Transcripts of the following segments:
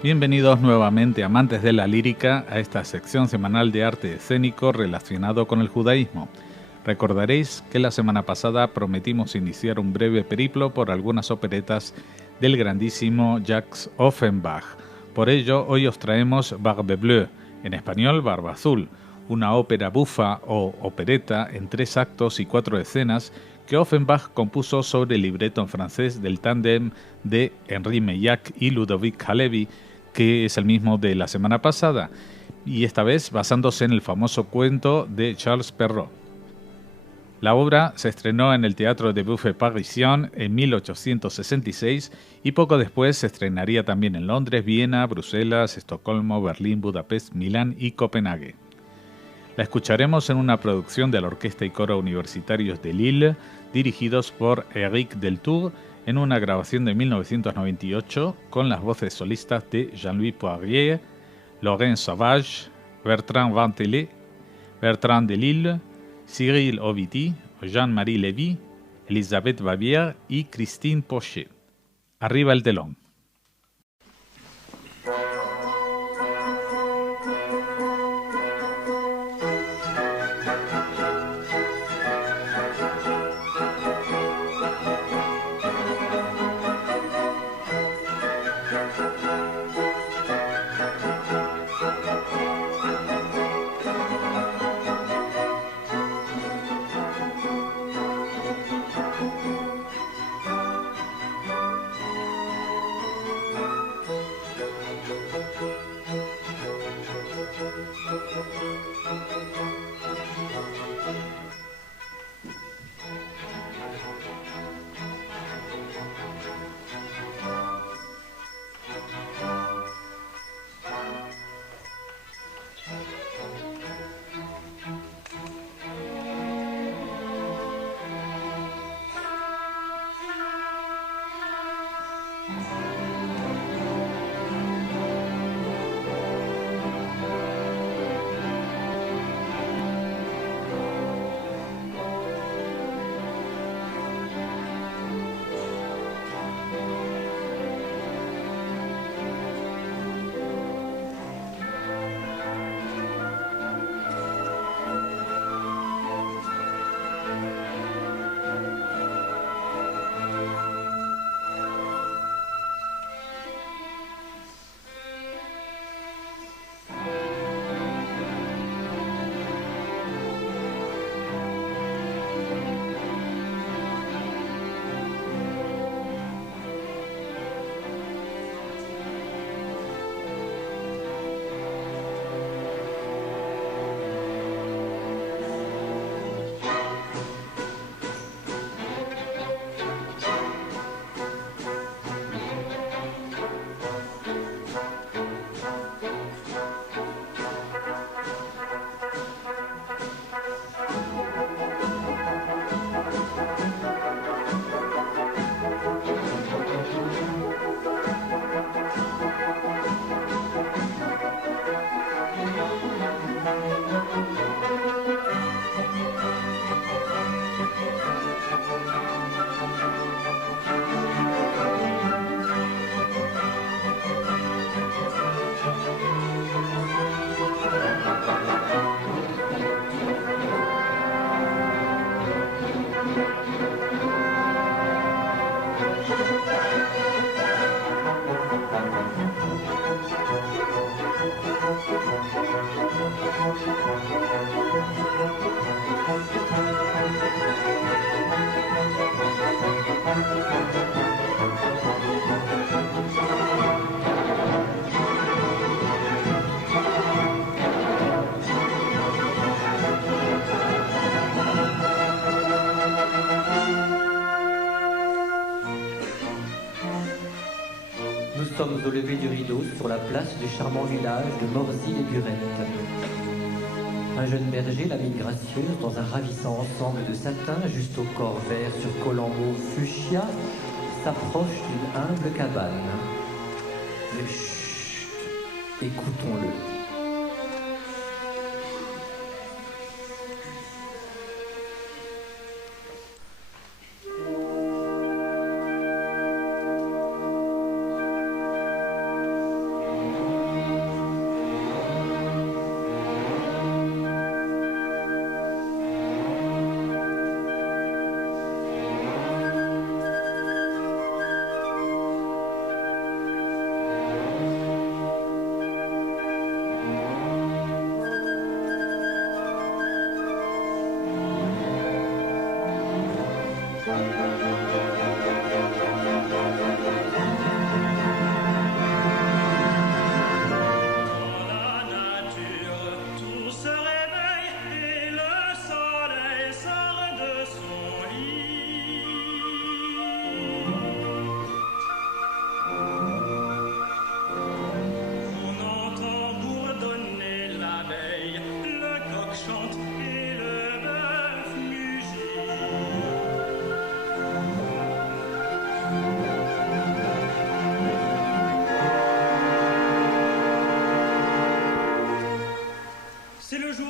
Bienvenidos nuevamente, amantes de la lírica, a esta sección semanal de arte escénico relacionado con el judaísmo. Recordaréis que la semana pasada prometimos iniciar un breve periplo por algunas operetas del grandísimo Jacques Offenbach. Por ello, hoy os traemos Barbe Bleue, en español Barba Azul, una ópera bufa o opereta en 3 actos y 4 escenas que Offenbach compuso sobre el libreto en francés del tándem de Henri Meillac y Ludovic Halevi, que es el mismo de la semana pasada, y esta vez basándose en el famoso cuento de Charles Perrault. La obra se estrenó en el Teatro de Buffet Parisien en 1866 y poco después se estrenaría también en Londres, Viena, Bruselas, Estocolmo, Berlín, Budapest, Milán y Copenhague. La escucharemos en una producción de la Orquesta y Coro Universitarios de Lille, dirigidos por Éric Deltour, en una grabación de 1998 con las voces solistas de Jean-Louis Poirier, Laurent Sauvage, Bertrand Vantelé, Bertrand Delille, Cyril Oviti, Jean-Marie Lévy, Elisabeth Bavière y Christine Pochet. Arriba el telón. Nous sommes au lever du rideau sur la place du charmant village de Morzy-les-Burettes. Un jeune berger, la mine gracieuse, dans un ravissant ensemble de satin, juste au corps vert sur collant mauve fuchsia, s'approche d'une humble cabane. Mais chut, écoutons-le.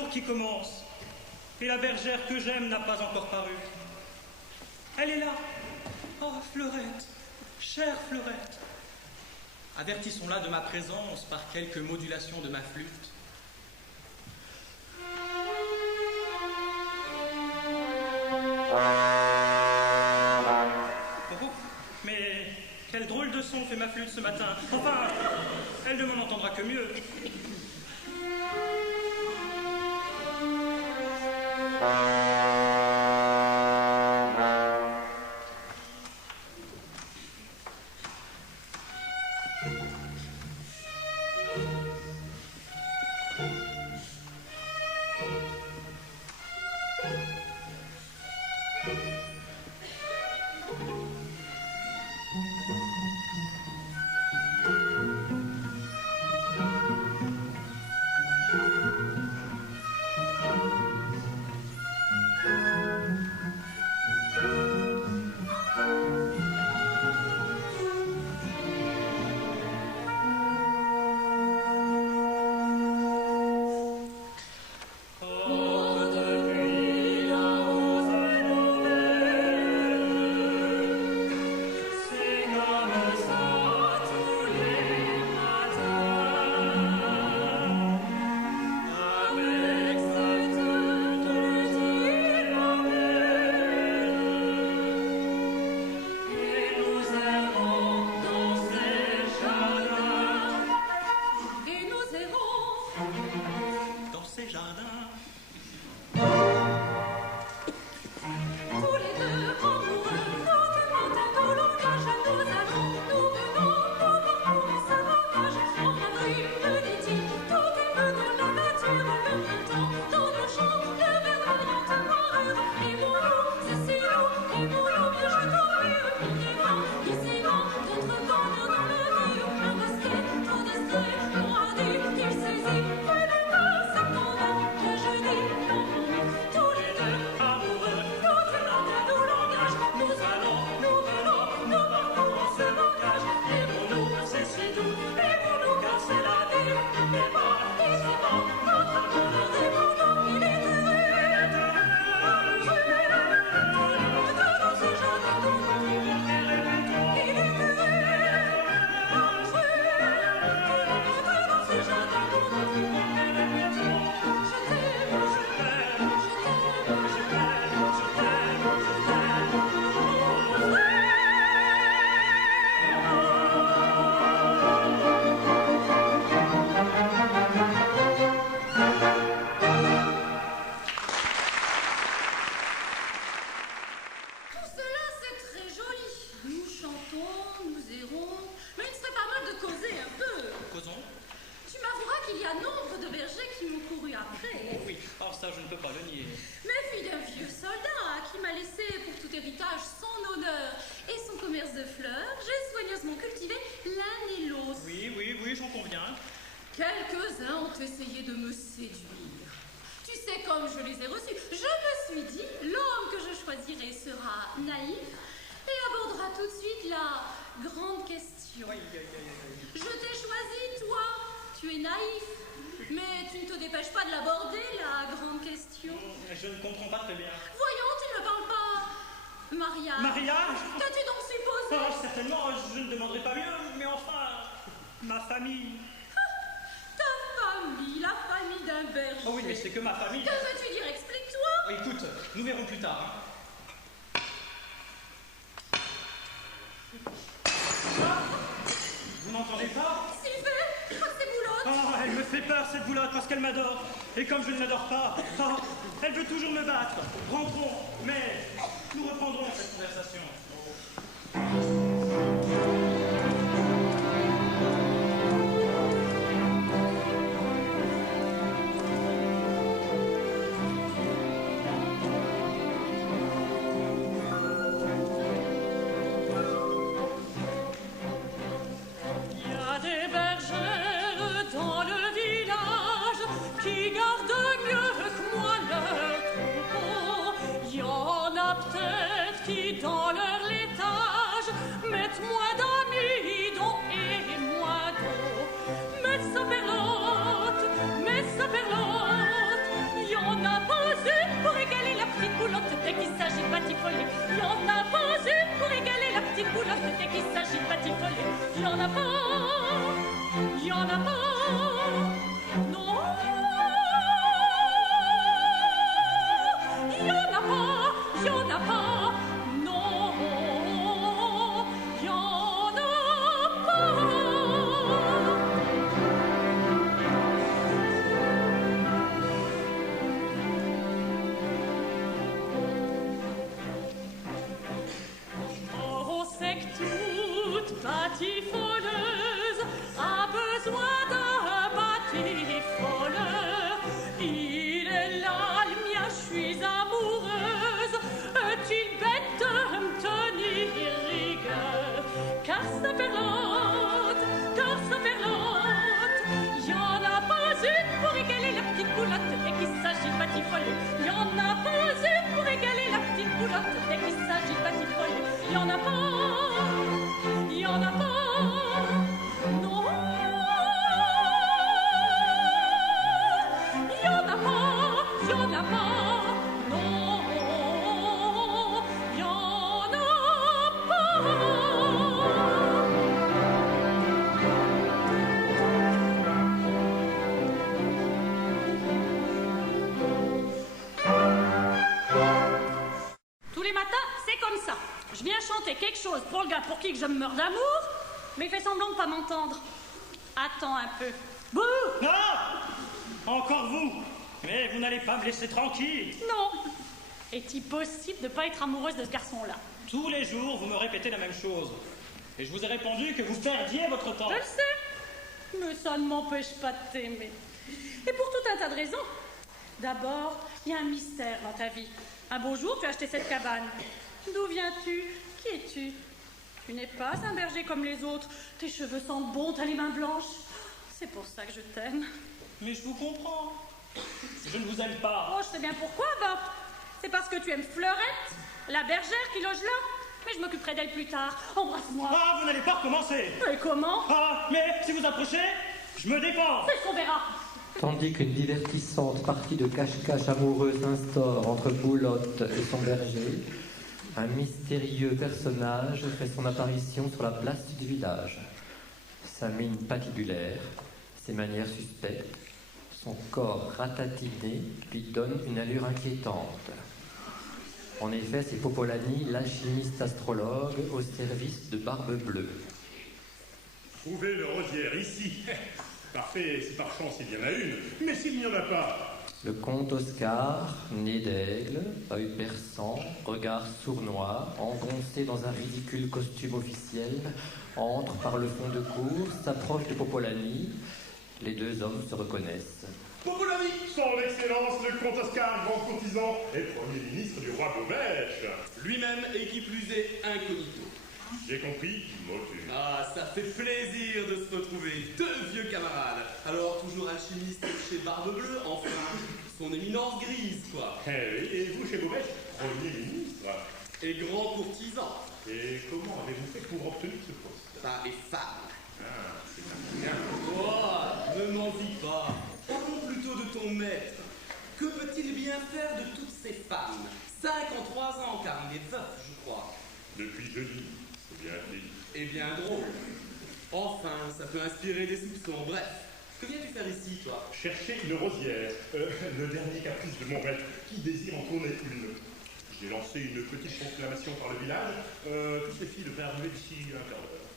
jour qui commence, et la bergère que j'aime n'a pas encore paru. Elle est là. Oh, Fleurette, chère Fleurette. Avertissons-la de ma présence par quelques modulations de ma flûte. Oh, mais quel drôle de son fait ma flûte ce matin. Enfin, elle ne m'en entendra que mieux. Et comme je ne l'adore pas, elle veut toujours me battre. Rentrons, mais nous reprendrons cette conversation. Dans leur laitage en a pas, y en a pas, non. Y en a pas, y en a pas, non. Y en a pas. On sait que toute batifoleuse a besoin d'un batifoleur. Il est là, le mien, je suis amoureuse. Est-il bête de me tenir rigueur? Car ça perlote, y en a pas une pour égaler la petite boulotte dès qu'il s'agit de batifoler. Y en a pas une pour égaler la petite boulotte dès qu'il s'agit de batifoler. Y en a pas, y en a pas, non. Y en a pas, y en a pas, non. Y en a pas. Tous les matins, c'est comme ça. Je viens chanter quelque chose pour le gars pour qui que je me meurs d'amour, mais il fait semblant de pas m'entendre. Attends un peu. Bouh! Non! Encore vous! Mais vous n'allez pas me laisser tranquille! Non! Est-il possible de pas être amoureuse de ce garçon-là? Tous les jours, vous me répétez la même chose. Et je vous ai répondu que vous perdiez votre temps. Je le sais, mais ça ne m'empêche pas de t'aimer. Et pour tout un tas de raisons. D'abord, il y a un mystère dans ta vie. Un beau jour, tu as acheté cette cabane. D'où viens-tu? Qui es-tu? Tu n'es pas un berger comme les autres. Tes cheveux sentent bon, t'as les mains blanches. C'est pour ça que je t'aime. Mais je vous comprends. Je ne vous aime pas. Oh, je sais bien pourquoi, bah. C'est parce que tu aimes Fleurette, la bergère qui loge là. Mais je m'occuperai d'elle plus tard. Embrasse-moi. Ah, vous n'allez pas recommencer. Et comment? Ah, mais si vous approchez, je me défends. C'est ce qu'on verra. Tandis qu'une divertissante partie de cache-cache amoureuse s'instaure entre Boulotte et son berger, un mystérieux personnage fait son apparition sur la place du village. Sa mine patibulaire, ses manières suspectes, son corps ratatiné lui donnent une allure inquiétante. En effet, c'est Popolani, l'alchimiste astrologue, au service de Barbe Bleue. Trouvez le rosière ici. Parfait, si par chance il y en a une, mais s'il n'y en a pas. Le comte Oscar, nez d'aigle, œil perçant, regard sournois, engoncé dans un ridicule costume officiel, entre par le fond de cour, s'approche de Popolani. Les deux hommes se reconnaissent. Popolani, son excellence, le comte Oscar, grand courtisan et premier ministre du roi Beaubèche. Lui-même et qui plus est incognito. J'ai compris, motu. Ah, ça fait plaisir de se retrouver, deux vieux camarades. Alors, toujours alchimiste chez Barbe Bleue, enfin, son éminence grise, quoi. Eh oui, et vous, chez Beaubèche, premier ministre. Et grand courtisan. Et comment avez-vous fait pour obtenir ce poste? Par les femmes. Ah, c'est un bien. Oh, ne m'en dis pas. Parlons plutôt de ton maître. Que peut-il bien faire de toutes ces femmes? 5 en 3 ans, car il est veuf, je crois. Depuis jeudi, c'est bien dit. Et bien drôle. Enfin, ça peut inspirer des soupçons. Bref, que viens-tu faire ici, toi? Chercher une rosière, le dernier caprice de mon maître, qui désire en tourner une. J'ai lancé une petite proclamation par le village. Toutes les filles devraient arriver d'ici un quart d'heure.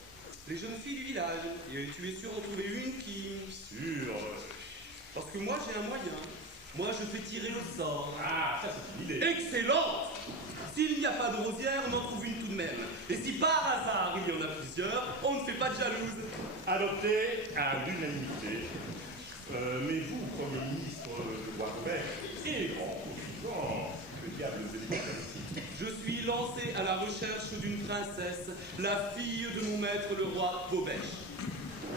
Les jeunes filles du village. Et tu es sûr d'en trouver une qui... Sûr. Parce que moi, j'ai un moyen. Moi, je fais tirer le sort. Ah, ça c'est une idée. Excellent! S'il n'y a pas de rosière, on en trouve une tout de même. Et si par hasard il y en a plusieurs, on ne fait pas de jalouse. Adopté à l'unanimité. Mais vous, Premier ministre de Boisrobert, et grand courtisan, que diable vous avez ici? Je suis lancé à la recherche d'une princesse, la fille de mon maître le roi Beaubèche.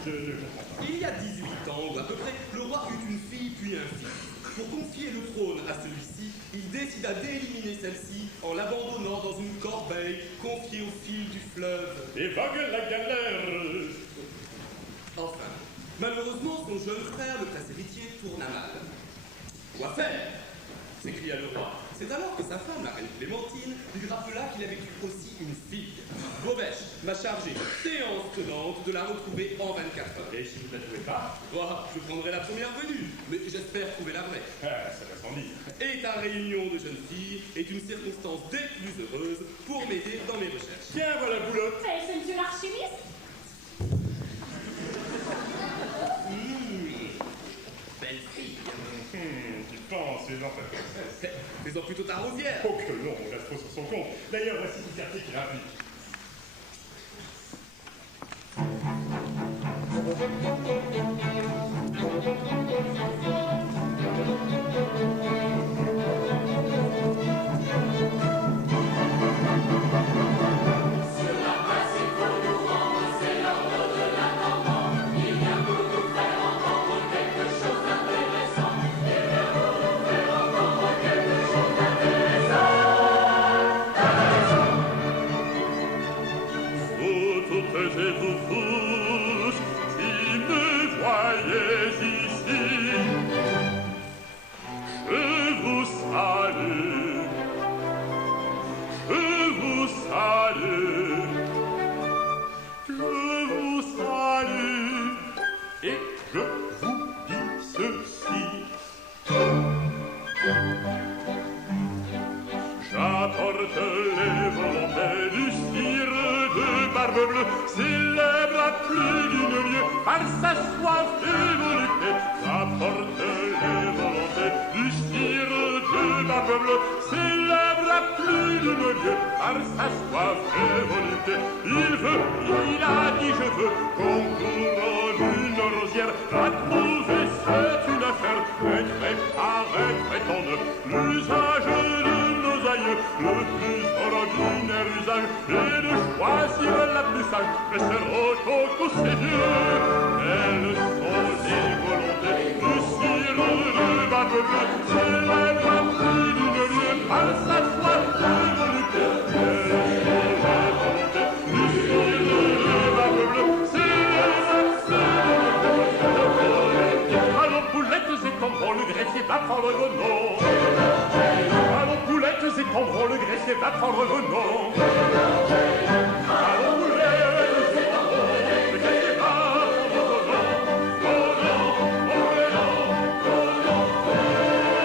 Je ne comprends pas. Il y a 18 ans, ou à peu près, le roi eut une fille puis un fils. Pour confier le trône à celui-ci, il décida d'éliminer celle-ci en l'abandonnant dans une corbeille confiée au fil du fleuve. Et vague la galère. Enfin, malheureusement, son jeune frère, le prince héritier, tourna mal. Quoi faire? S'écria le roi. C'est alors que sa femme, la reine Clémentine, lui rappela qu'il avait eu aussi une fille. Bobèche m'a chargé, séance tenante, de la retrouver en 24 heures. Et si vous ne la trouvez pas, Je prendrai la première venue, mais j'espère trouver la vraie. ça va sans dire. Et ta réunion de jeunes filles est une circonstance des plus heureuses pour m'aider dans mes recherches. Tiens, voilà Boulotte. C'est monsieur l'archiviste? Belle fille. Tu penses, les enfants princesse. Fais-en plutôt ta rosière. Oh que non, on reste trop sur son compte. D'ailleurs, voici une quartier qui l'implique. Célèbre à plus d'une lieue par sa soif de volupté, apporte les volontés du sire de Barbe Bleue. Célèbre à plus d'une lieue par sa soif de volupté. Il a dit je veux qu'on couronne une rosière. La trouver c'est une affaire, être prétendre l'usage de nos aïeux, le plus ordinaire usage est de choisir la plus sage. Mais c'est rococo, c'est Dieu, elles sont les volontés du sire de Barbe Bleue. Célèbre à plus d'une lieue par sa soif de volupté. Elles sont les volontés du sire de Barbe Bleue. Allons poulettes et cambrons, le greffier va prendre vos noms. Allons poulettes et cambrons, le greffier va prendre vos noms. Allons poulettes et cambrons, le greffier va prendre vos noms. Vos noms, vos noms, vos noms, vos noms.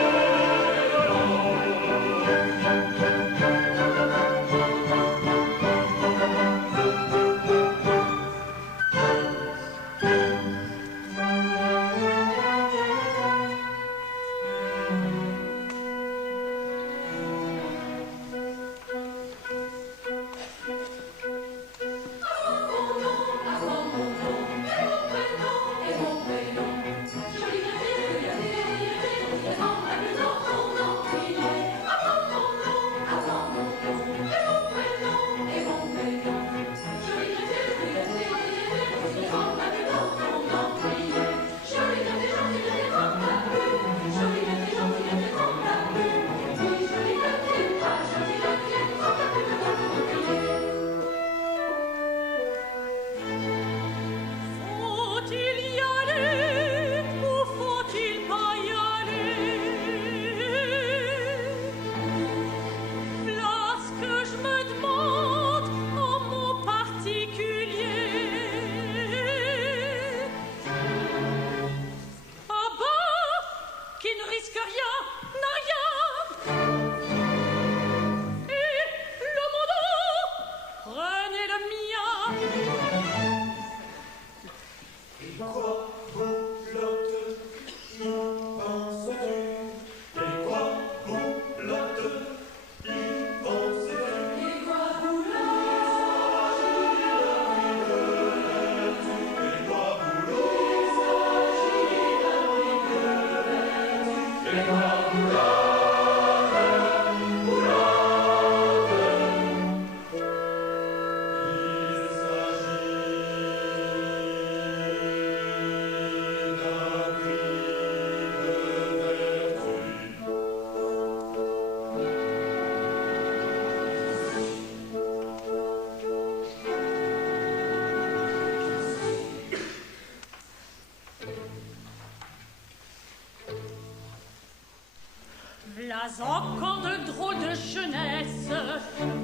Encore de drôles de jeunesse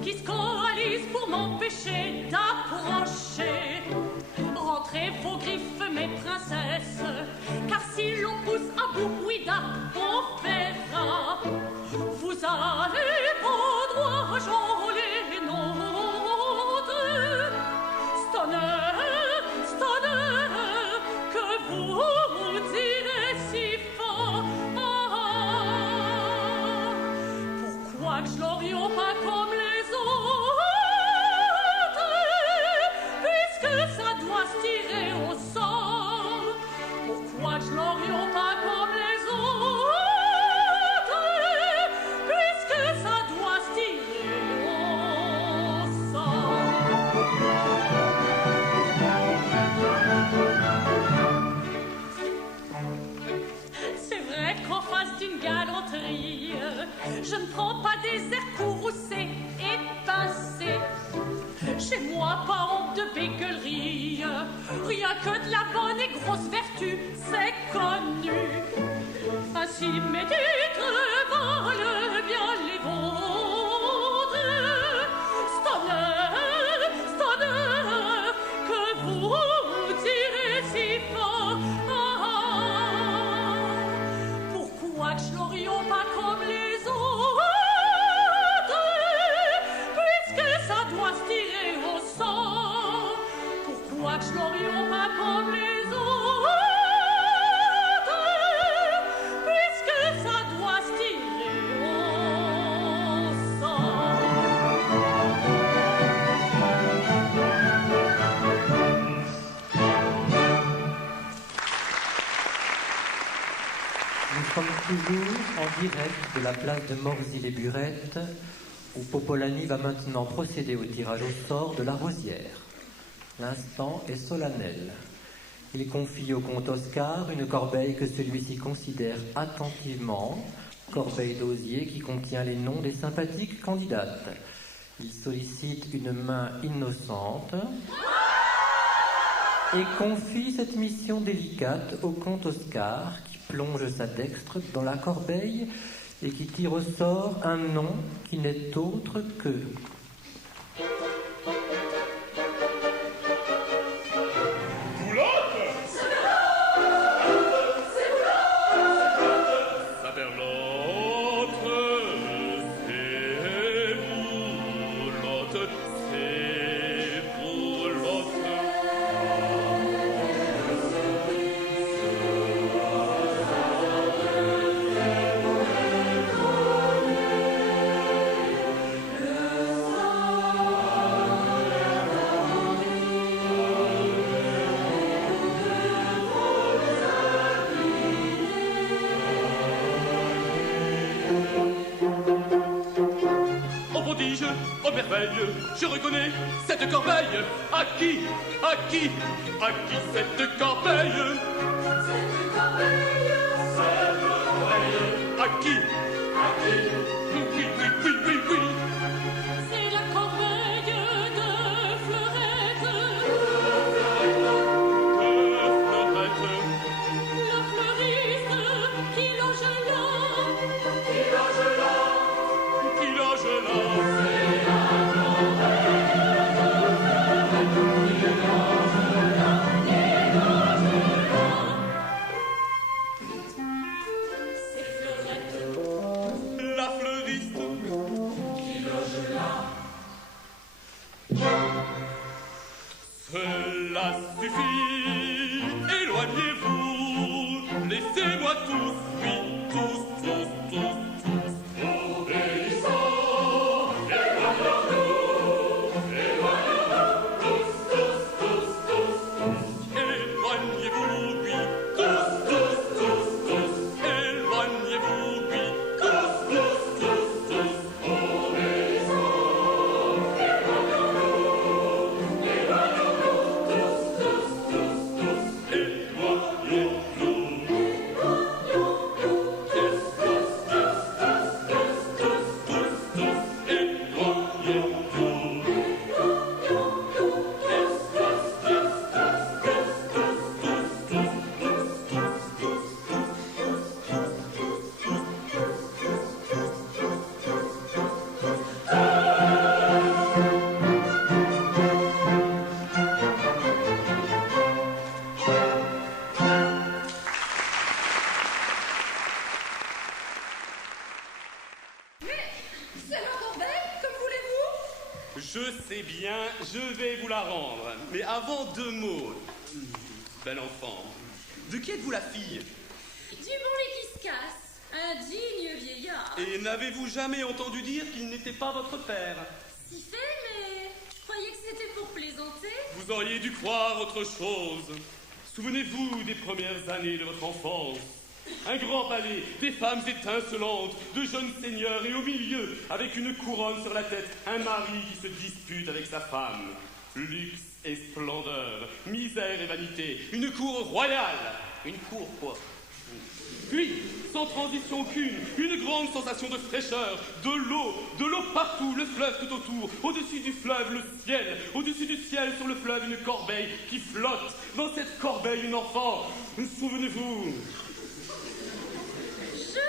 qui se coalisent pour m'empêcher doit se tirer au sort? Pourquoi je l'oriente pas comme les autres, puisque ça doit se tirer au sort? C'est vrai qu'en face d'une galanterie, je ne prends pas des airs courroucés et pincés. Chez moi, pas honte de bégueulerie, rien que de la bonne et grosse vertu, c'est connu. Ainsi mes titres valent bien les vôtres. C'est honneur que vous tirez si fort. Pourquoi que je l'oriente pas comme les autres, puisque ça doit se tirer au sort? Pourquoi que je l'oriente pas comme les autres, puisque ça doit se tirer au sort? Nous sommes toujours en direct de la place de Morzy-les-Burettes, où Popolani va maintenant procéder au tirage au sort de la rosière. L'instant est solennel. Il confie au comte Oscar une corbeille que celui-ci considère attentivement, corbeille d'osier qui contient les noms des sympathiques candidates. Il sollicite une main innocente et confie cette mission délicate au comte Oscar, qui plonge sa dextre dans la corbeille et qui tire au sort un nom qui n'est autre que... Je reconnais cette corbeille. À qui cette corbeille? Cette corbeille, À qui? Oui. c'est la corbeille de Fleurette. Le fleuriste qui loge là. Cela suffit, éloignez-vous, laissez-moi tous, oui, tous. Obéissons, éloignons-nous, tous. Éloignez-vous, oui, tous. Éloignez-vous, oui, tous. Obéissons. Je sais bien, je vais vous la rendre. Mais avant, 2 mots. Bel enfant, de qui êtes-vous la fille? Du bon lait qui se casse, un digne vieillard. Et n'avez-vous jamais entendu dire qu'il n'était pas votre père? Si fait, mais je croyais croyais que c'était pour plaisanter? Vous auriez dû croire autre chose. Souvenez-vous des premières années de votre enfance. Un grand palais, des femmes étincelantes, de jeunes seigneurs et au milieu, avec une couronne sur la tête, un mari qui se dispute avec sa femme. Luxe et splendeur, misère et vanité, une cour royale. Une cour quoi? Puis, sans transition aucune, une grande sensation de fraîcheur, de l'eau partout, le fleuve tout autour, au-dessus du fleuve le ciel, au-dessus du ciel sur le fleuve une corbeille qui flotte, dans cette corbeille une enfant. Souvenez-vous. Je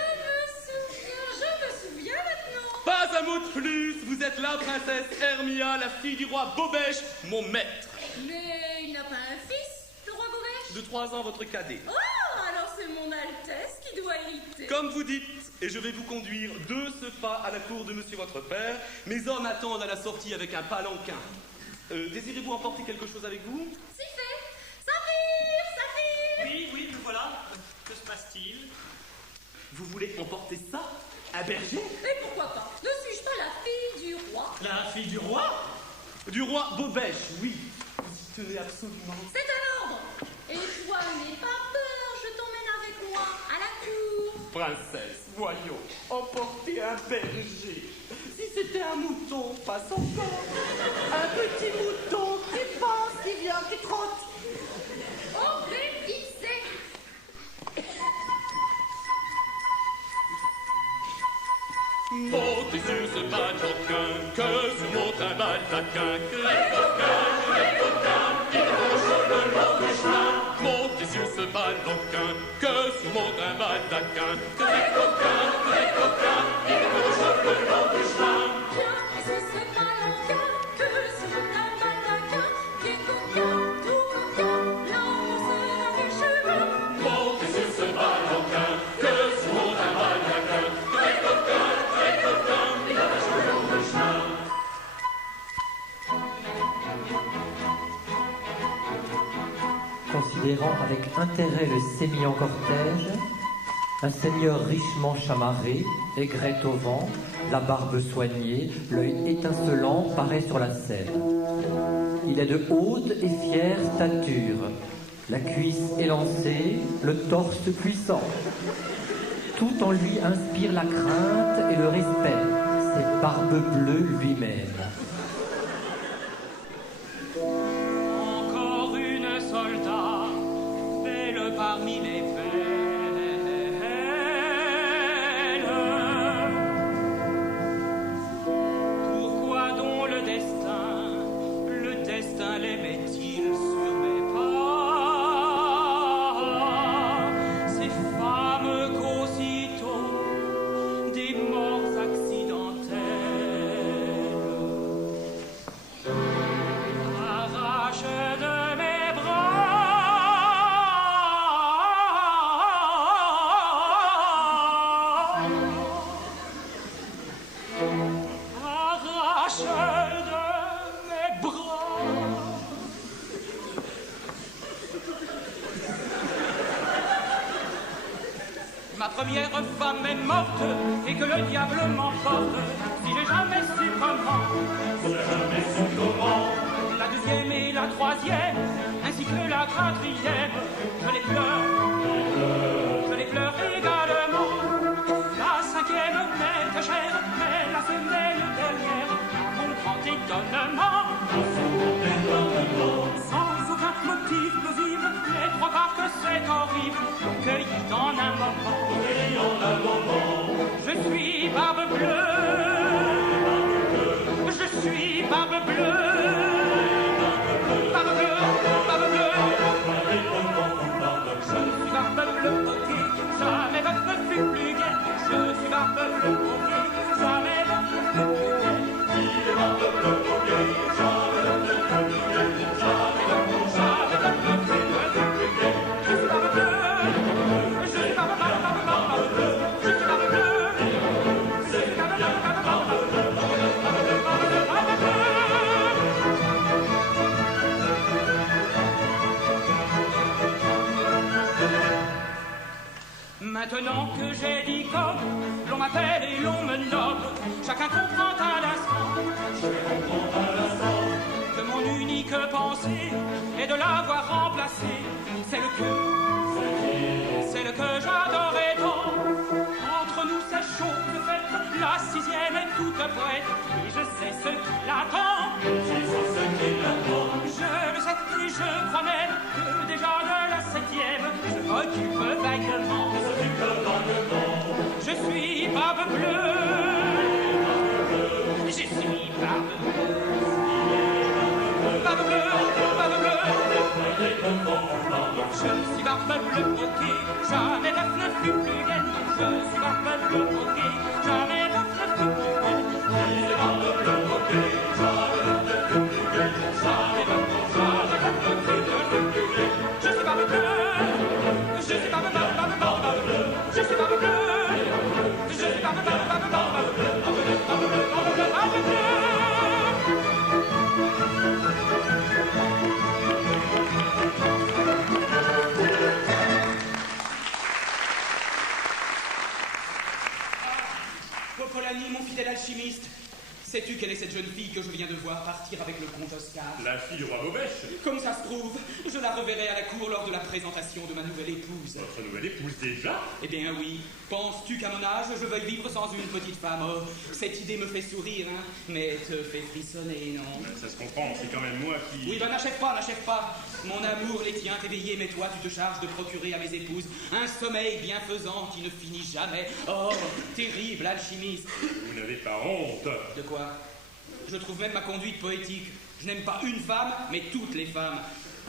me souviens maintenant. Pas un mot de plus, vous êtes la princesse Hermia, la fille du roi Bobèche, mon maître. Mais il n'a pas un fils, le roi Bobèche? De 3 ans, votre cadet. Oh, alors c'est mon Altesse qui doit hériter. Comme vous dites, et je vais vous conduire de ce pas à la cour de monsieur votre père. Mes hommes attendent à la sortie avec un palanquin. Désirez-vous emporter quelque chose avec vous? Si fait. Saphir. Oui, me voilà. Que se passe-t-il? Vous voulez emporter ça? Un berger? Et pourquoi pas? Ne suis-je pas la fille du roi? La fille du roi? Du roi Bobèche, oui. Vous y tenez absolument. C'est un ordre. Et toi, n'aie pas peur, je t'emmène avec moi à la cour. Princesse, voyons, emporter un berger. Si c'était un mouton, passe encore. Un petit mouton qui passe, qui vient, qui trotte. Obéissez. Montez sur ce baldaquin, que surmonte un baldaquin. Les coquins, ils marchent le long du chemin. Montez sur ce baldaquin, que surmonte un baldaquin. Les coquins, ils marchent le long du chemin. Viens, c'est ce baldaquin que surmonte un baldaquin. Qui est coquin, tout coquin, l'homme sera les cheveux. Montez sur ce baldaquin, que surmonte un baldaquin. Les coquins, ils marchent le long du chemin. Considérant avec intérêt le sémillant cortège, un seigneur richement chamarré, aigrette au vent, la barbe soignée, l'œil étincelant paraît sur la scène. Il est de haute et fière stature, la cuisse élancée, le torse puissant. Tout en lui inspire la crainte et le respect, c'est Barbe-Bleue lui-même. Encore une soldat, belle parmi les belles. Pourquoi donc le destin les met-il sur mes pas? Ces femmes qu'aussitôt des morts accidentelles arrachent de mes bras. Ma première femme est morte et que le diable m'emporte. Si j'ai jamais su comment, la deuxième et la troisième, ainsi que la quatrième, je les pleure également. La cinquième m'est très chère, mais la semaine dernière, mon grand étonnement, sans aucun motif plausible, les trois quarts que c'est horrible, cueillis en un moment. Je suis Barbe Bleue, je suis Barbe Bleue, Barbe Bleue, Barbe Bleue. Je suis Barbe Bleue, ok, jamais votre fut plus gai. Je suis Barbe Bleue, ok, jamais votre fut plus gai. Il est Barbe Bleue, ok, jamais votre fut plus gai. Jamais votre fut plus gai. Je suis Barbe Bleue, je suis Barbe Bleue, Barbe Bleue. Je suis Barbe Bleue, je suis Barbe Bleue, Barbe Bleue, Barbe Bleue, Barbe Bleue, Barbe Bleue. Maintenant que j'ai dit comme, l'on m'appelle et l'on me nomme, chacun comprend à l'instant. de l'avoir remplacé. C'est le que j'adorais tant. Entre nous c'est chaud de fête, la 6e est toute prête, et je sais ce qui l'attend. Je le sais et je crois même que déjà de la 7e, je m'occupe vaguement. Je suis barbe bleue. Je suis barbe bleue. Barbe bleue, barbe bleue. Je suis barbe bleue broquée, jamais l'œuf ne fut plus gaine. Je suis barbe bleue broquée, jamais l'œuf ne fut plus gaine. Je suis barbe bleue broquée, jamais l'œuf ne fut plus gaine. Jamais l'œuf ne fut plus gaine. Je suis barbe bleue, je suis barbe bleue, barbe bleue. Je suis barbe bleue, je suis barbe bleue, barbe bleue, barbe bleue, barbe bleue, barbe bleue, barbe bleue. Popolanyi, mon fidèle alchimiste, sais-tu quelle est cette jeune fille que je viens de voir partir avec le comte Oscar? La fille du roi Bobèche. Comme ça se trouve, je la reverrai à la cour lors de la présentation de ma nouvelle épouse. Votre nouvelle épouse déjà? Eh bien oui. Penses-tu qu'à mon âge, je veuille vivre sans une petite femme? Oh, cette idée me fait sourire, hein, mais te fait frissonner, non? Ça se comprend, c'est quand même moi qui... Oui, ben n'achève pas, n'achève pas. Mon amour les tient éveillés, mais toi, tu te charges de procurer à mes épouses un sommeil bienfaisant qui ne finit jamais. Oh, terrible alchimiste. Vous n'avez pas honte? De quoi? Je trouve même ma conduite poétique. Je n'aime pas une femme, mais toutes les femmes.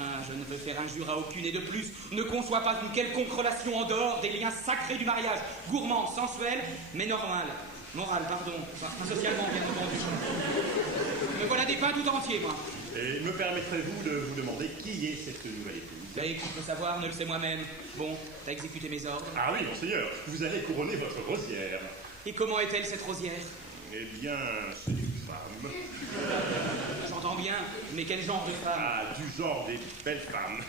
Ah, je ne veux faire injure à aucune, et de plus, ne conçois pas une quelconque relation en dehors des liens sacrés du mariage, gourmande, sensuelle, mais normale. Morale, pardon, pas socialement, bien entendu. Me voilà dépeint tout entier, moi. Et me permettrez-vous de vous demander qui est cette nouvelle épouse? Bah écoute, le savoir, ne le sais moi-même. Bon, t'as exécuté mes ordres. Ah oui, monseigneur, vous avez couronné votre rosière. Et comment est-elle, cette rosière? Eh bien, c'est une femme. J'entends bien, mais quel genre de femme? Ah, du genre des belles femmes.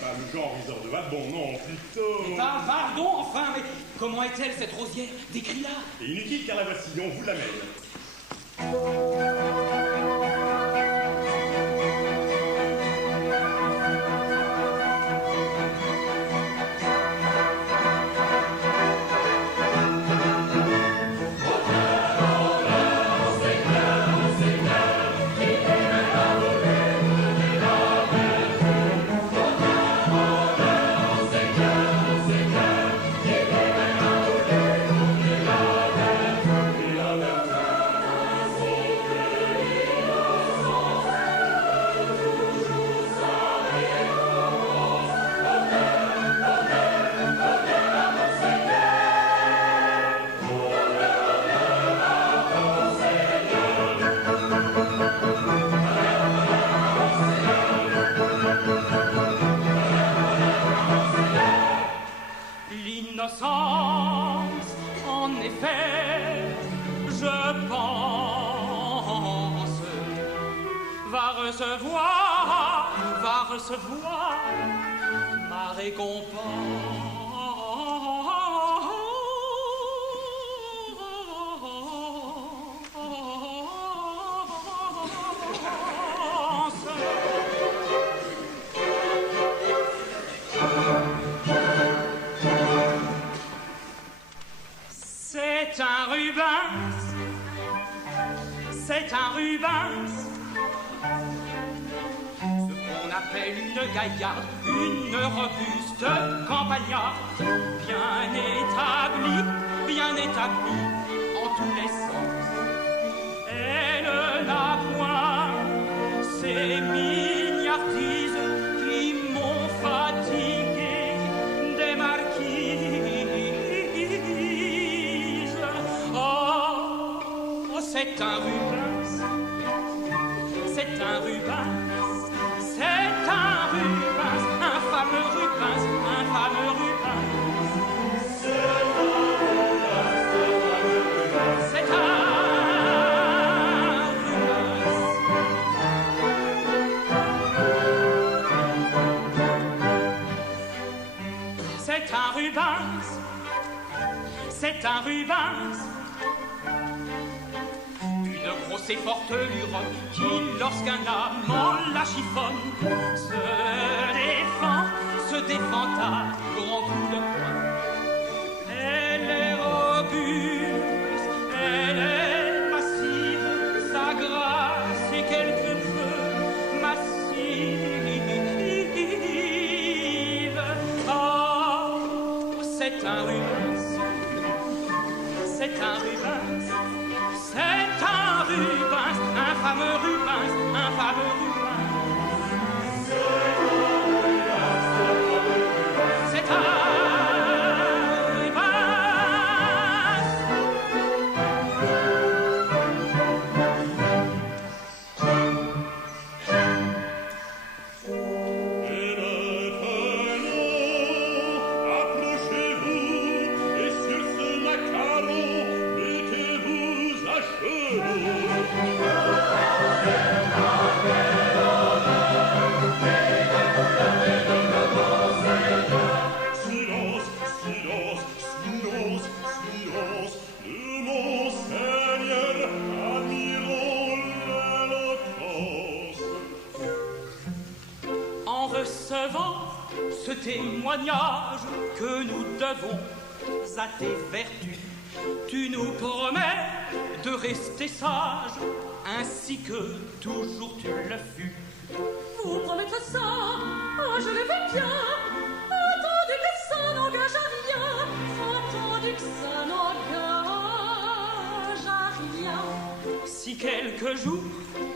Pas le genre Isidore, bon non, plutôt... Mais pardon, enfin, mais comment est-elle, cette rosière? Décris-la. Et inutile, car la voici, on vous l'amène. L'innocence, en effet, je pense, va recevoir ma récompense. C'est un Rubens, c'est un Rubens, ce qu'on appelle une gaillarde, une robuste campagnarde, bien établie en tous les sens. Elle n'a point ces mignardises qui m'ont fatigué des marquises. Oh, c'est un Rubens, c'est un Rubens, c'est un Rubens, un fameux Rubens, un fameux Rubens. C'est un Rubens. C'est un Rubens, c'est un Rubens. Une grosse ces fortes lurones qui, lorsqu'un amant la chiffonne, se défend à grands coups de poing. Elle est robuste, elle est massive, sa grâce est quelque peu massive. Oh, c'est un Rubens, c'est un Rubens, c'est un Rubens, un fameux Rubens, un fameux Rubens. C'est un ce témoignage que nous devons à tes vertus. Tu nous promets de rester sage, ainsi que toujours tu le fus. Vous promettre ça, oh, je le veux bien, attendu que ça n'engage à rien, attendu que ça n'engage à rien. Si quelques jours,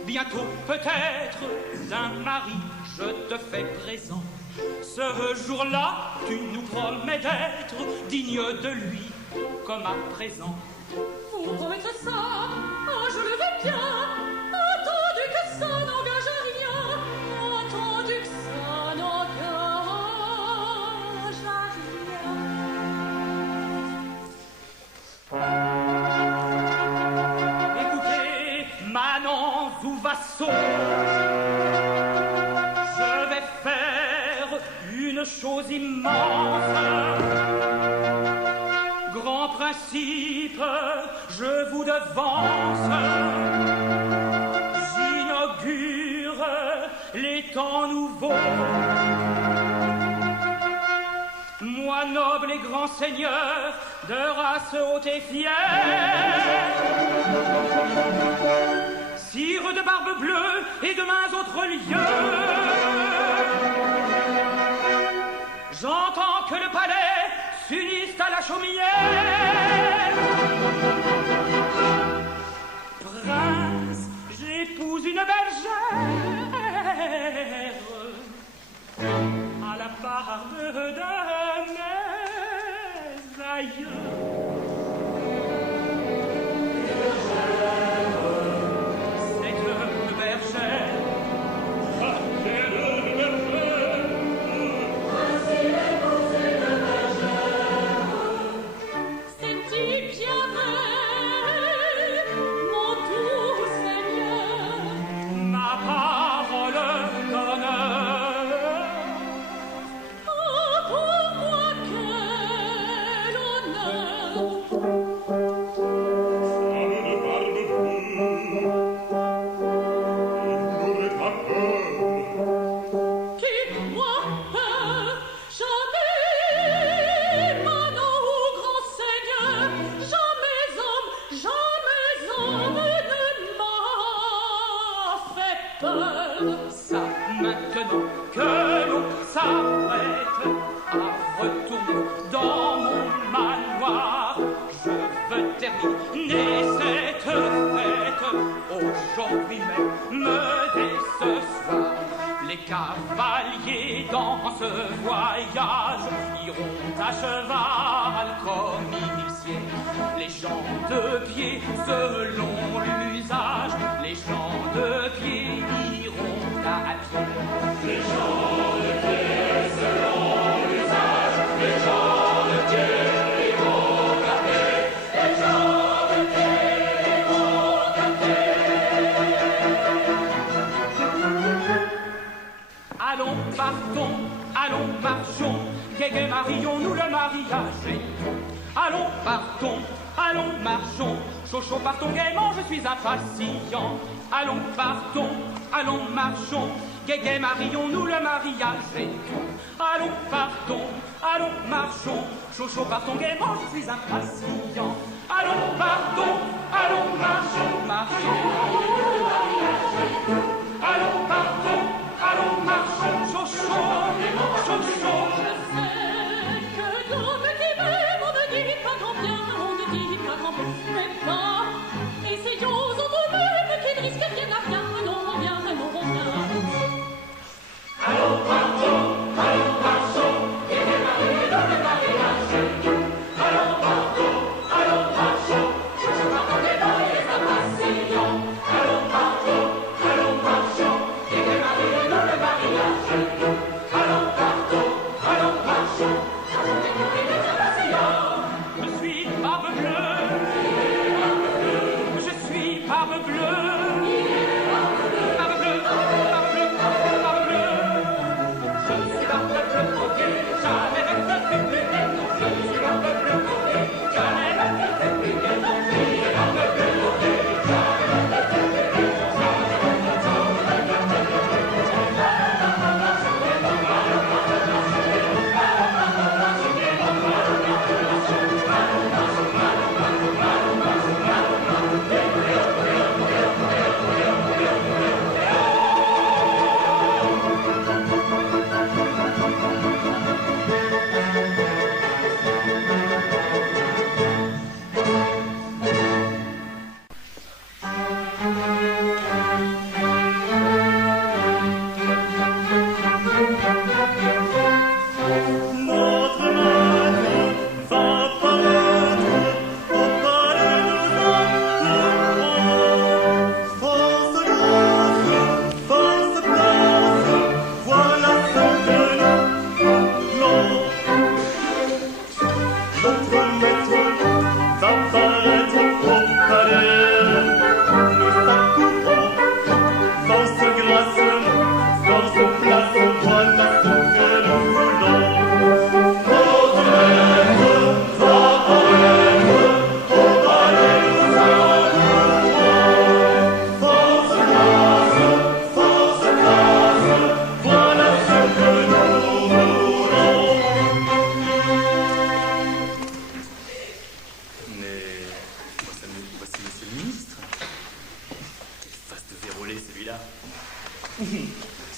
bientôt peut-être, d'un mari je te fais présent, ce jour-là, tu nous promets d'être digne de lui, comme à présent. Vous promettre ça, oh, je le veux bien, attendu que ça n'engage à rien, attendu que ça n'engage à rien. Écoutez, manants ou vassaux, je vais faire une chose immense. Grand principe, je vous devance. J'inaugure les temps nouveaux. Moi, noble et grand seigneur, de race haute et fière, sire de barbe bleue et de mains autres lieux, j'entends que le palais s'unisse à la chaumière. Prince, j'épouse une bergère à la barbe de mes aïeux. Cette bergère, aujourd'hui même, dès ce soir, les cavaliers dans ce voyage iront à cheval comme initiés. Les gens de pied selon l'usage, les gens de pied iront à pied. Les gens de pied selon l'usage, les gens de pied iront à pied. Les gens de pied iront à pied. Allons, partons, allons, marchons, gai marions-nous le mariage. Allons, partons, allons, marchons, chaud, partons gaiement, je suis impatient. Allons, partons, allons, marchons, gai marions-nous le mariage. Allons, partons, allons, marchons, chaud, partons gaiement, je suis impatient. Allons, partons, allons, marchons, marchons. Allons, partons, allons, marchons, chaud. Je sais que dans petit même on ne dit pas grand bien, on ne dit pas grand beau, mais pas. Essayons en nous-mêmes qui ne risquent rien à rien, non, rien. Allons, partons, allons, marchons, et démarrer dans le mariage. Allons, partons, allons, marchons, je partons des barrières impatients. Allons, partons, allons, marchons, et démarrer dans le mariage. Allons, partons, allons, marchons, je démarrer des impatients. Je suis barbe bleue, je suis barbe bleue.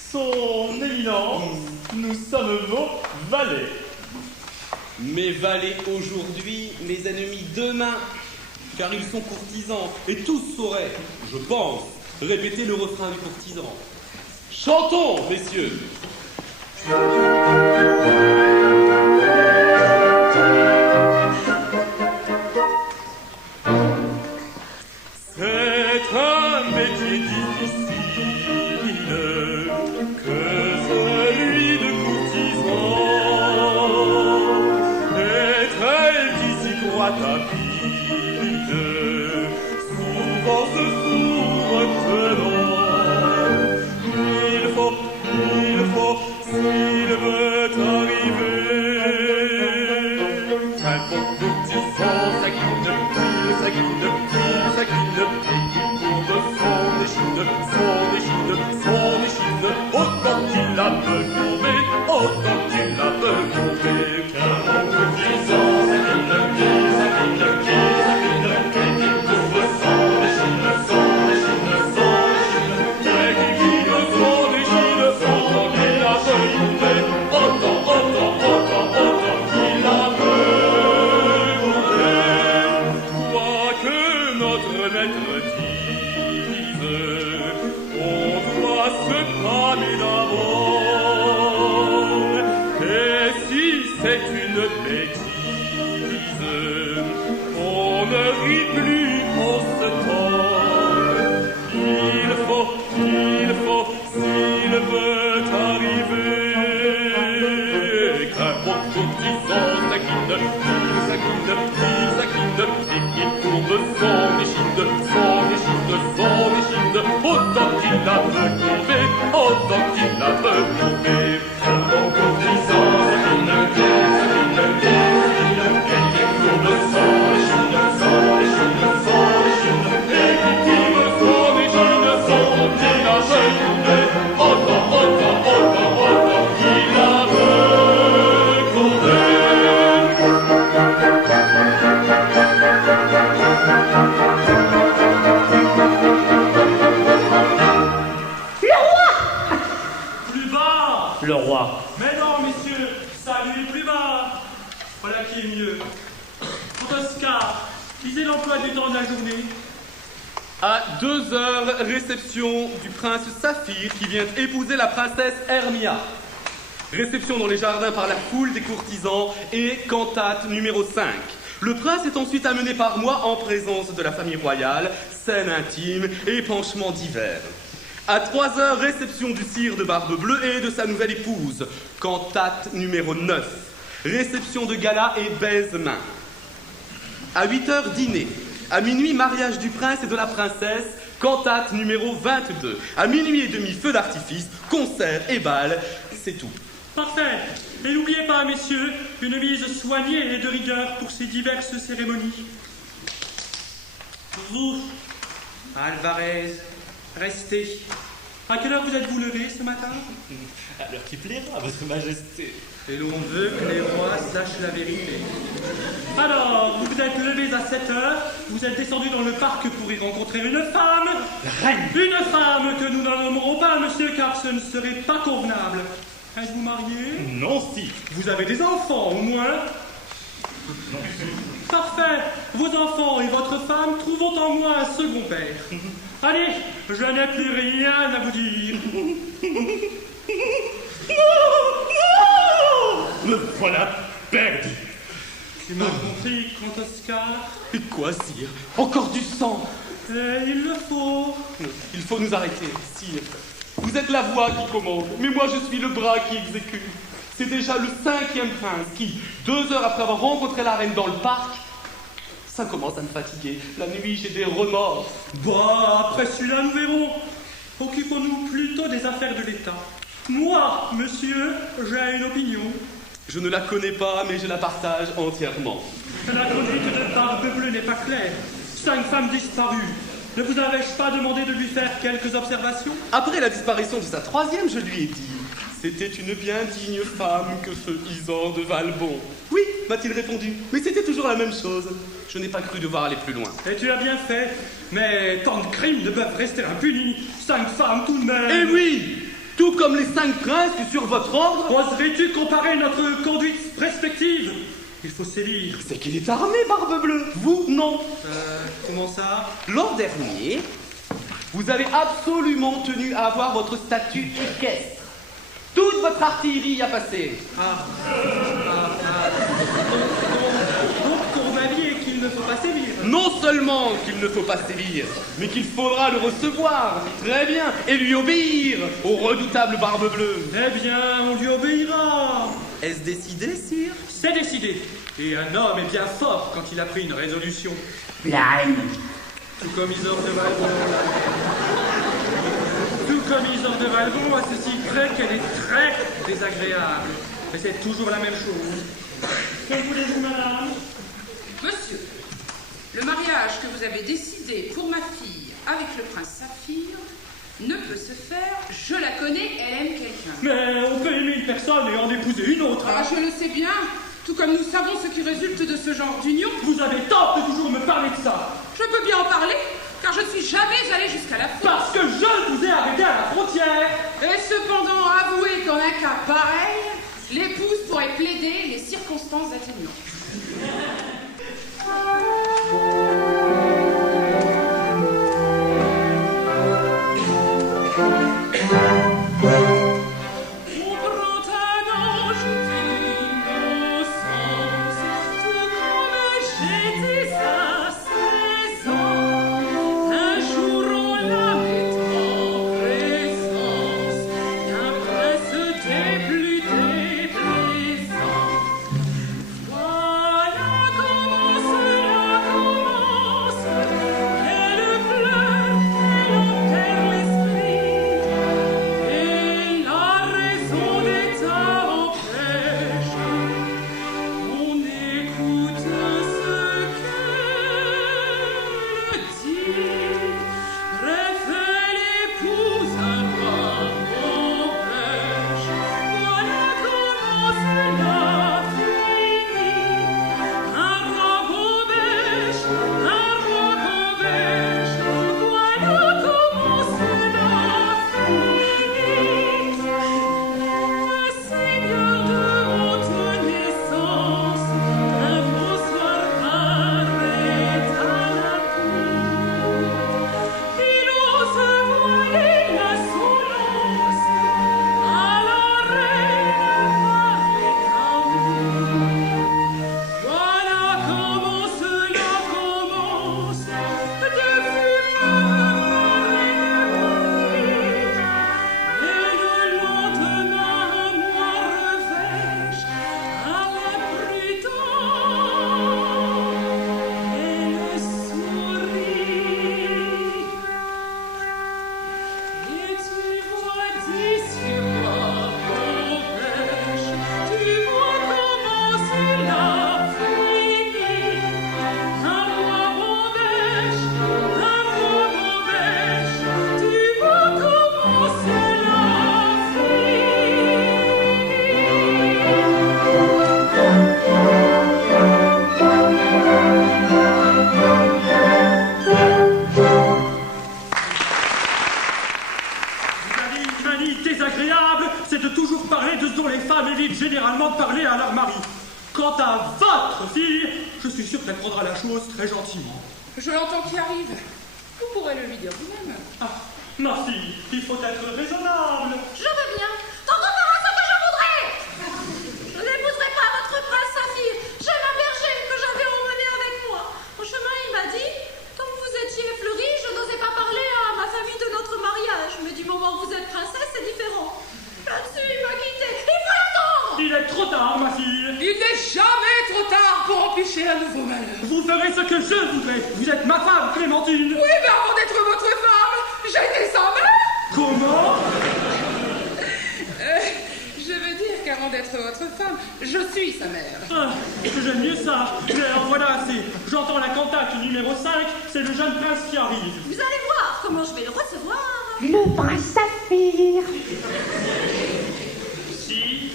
Son éminence, nous sommes vos valets. Mes valets aujourd'hui, mes ennemis demain, car ils sont courtisans, et tous sauraient, je pense, répéter le refrain du courtisan. Chantons, messieurs. C'est un métier difficile que celui de courtisan. Être d'ici droit à vide, souvent se fout retenant. Il faut, s'il veut arriver, un bon courtisan s'accline, et qu'il courbe son échine, autant qu'il la peut courber, autant qu'il la peut courber. Qu'un bon courtisan s'accline, et qu'il courbe son échine, et qu'il courbe son échine, autant qu'il la peut courber, autant qu'il la peut courber. Quoique notre maître dise, on doit se cramer d'abord. Et si c'est une bêtise, on ne rit plus, on se tord. Il faut, s'il veut arriver, qu'un bon courtisan s'accline, et qu'il courbe son échine, autant qu'il la veut courber, autant qu'il la veut courber. Un bon courtisan Salut plus bas. Voilà qui est mieux. Pour Oscar, lisez l'emploi du temps de la journée. À 2 heures, réception du prince Saphir qui vient épouser la princesse Hermia. Réception dans les jardins par la foule des courtisans et cantate numéro 5. Le prince est ensuite amené par moi en présence de la famille royale, scène intime et penchements divers. À 3 heures, réception du sire de Barbe-Bleue et de sa nouvelle épouse, cantate numéro 9. Réception de gala et baise-main. À 8 heures, dîner. À minuit, mariage du prince et de la princesse, cantate numéro 22. À minuit et demi, feu d'artifice, concert et bal, c'est tout. Parfait. Et n'oubliez pas, messieurs, une mise soignée et de rigueur pour ces diverses cérémonies. Vous, Alvarez, restez. À quelle heure vous êtes-vous levé ce matin? À l'heure qui plaira, votre majesté. Et l'on veut que les rois sachent la vérité. Alors, vous vous êtes levés à 7 heures, vous êtes descendus dans le parc pour y rencontrer une femme. La reine. Une femme que nous n'en nommerons pas, monsieur, car ce ne serait pas convenable. Êtes-vous marié? Non, si. Vous avez des enfants, au moins? Non. Parfait. Vos enfants et votre femme trouveront en moi un second père. Allez, je n'ai plus rien à vous dire. Me voilà perdu. Tu m'as compris, comte Oscar? Et quoi, sire? Encore du sang? Il le faut. Il faut nous arrêter, sire. Vous êtes la voix qui commande, mais moi je suis le bras qui exécute. C'est déjà le 5e prince qui, 2 heures après avoir rencontré la reine dans le parc, ça commence à me fatiguer. La nuit, j'ai des remords. Bah, après celui-là, nous verrons. Occupons-nous plutôt des affaires de l'État. Moi, monsieur, j'ai une opinion. Je ne la connais pas, mais je la partage entièrement. La conduite de Barbe-Bleue n'est pas claire. 5 femmes disparues. Ne vous avais-je pas demandé de lui faire quelques observations? Après la disparition de sa 3e, je lui ai dit « C'était une bien digne femme que feu Isan de Valbon. » Oui, m'a-t-il répondu, mais c'était toujours la même chose. Je n'ai pas cru devoir aller plus loin. Et tu as bien fait. Mais tant de crimes ne peuvent rester impunis. 5 femmes tout de même. Eh oui! Tout comme les 5 princes que sur votre ordre... Oserais-tu comparer notre conduite respective? Il faut sévir. C'est qu'il est armé, Barbe-Bleue. Vous, non. Comment ça? L'an dernier, vous avez absolument tenu à avoir votre statut équestre. Toute votre artillerie y a passé. Donc ton avis est qu'il ne faut pas sévir. Non seulement qu'il ne faut pas sévir, mais qu'il faudra le recevoir, très bien, et lui obéir, au redoutable Barbe-Bleue. Eh bien, on lui obéira. Est-ce décidé, sire? C'est décidé. Et un homme est bien fort quand il a pris une résolution. Plein. Tout comme Isor de Valbon. Tout comme Isor de Valbon a ceci grec qu'elle est très désagréable. Mais c'est toujours la même chose. Que voulez-vous, madame? Monsieur, le mariage que vous avez décidé pour ma fille avec le prince Saphir ne peut se faire. Je la connais, elle aime quelqu'un. Mais on peut aimer une personne et en épouser une autre. Ah, je le sais bien. Tout comme nous savons ce qui résulte de ce genre d'union. Vous avez tort de toujours me parler de ça. Je peux bien en parler, car je ne suis jamais allée jusqu'à la France. Parce que je vous ai arrêté à la frontière. Et cependant, avouez qu'en un cas pareil, l'épouse pourrait plaider les circonstances atténuantes. Voilà évitent généralement de parler à leur mari. Quant à votre fille, je suis sûr qu'elle prendra la chose très gentiment. Je l'entends qui arrive. Vous pourrez le lui dire vous-même. Ah, ma fille, il faut être raisonnable. Je veux bien. T'en trouveras ce que je voudrais. Je n'épouserai pas votre prince Saphir. J'aime un berger que j'avais emmené avec moi. Au chemin, il m'a dit, comme vous étiez fleurie, je n'osais pas parler à ma famille de notre mariage. Mais du moment que vous êtes princesse, c'est différent. Là-dessus, il m'a quitté. Il faut l'attendre. Il est trop tard, ma fille. Il n'est jamais trop tard pour empêcher un nouveau malheur. Vous ferez ce que je voudrais. Vous êtes ma femme, Clémentine. Oui, mais avant d'être votre femme, j'étais sa mère. Comment? Je veux dire qu'avant d'être votre femme, je suis sa mère. Ah, j'aime mieux ça. Mais en voilà assez. J'entends la cantate numéro 5, c'est le jeune prince qui arrive. Vous allez voir comment je vais le recevoir. Le prince Saphir. Si,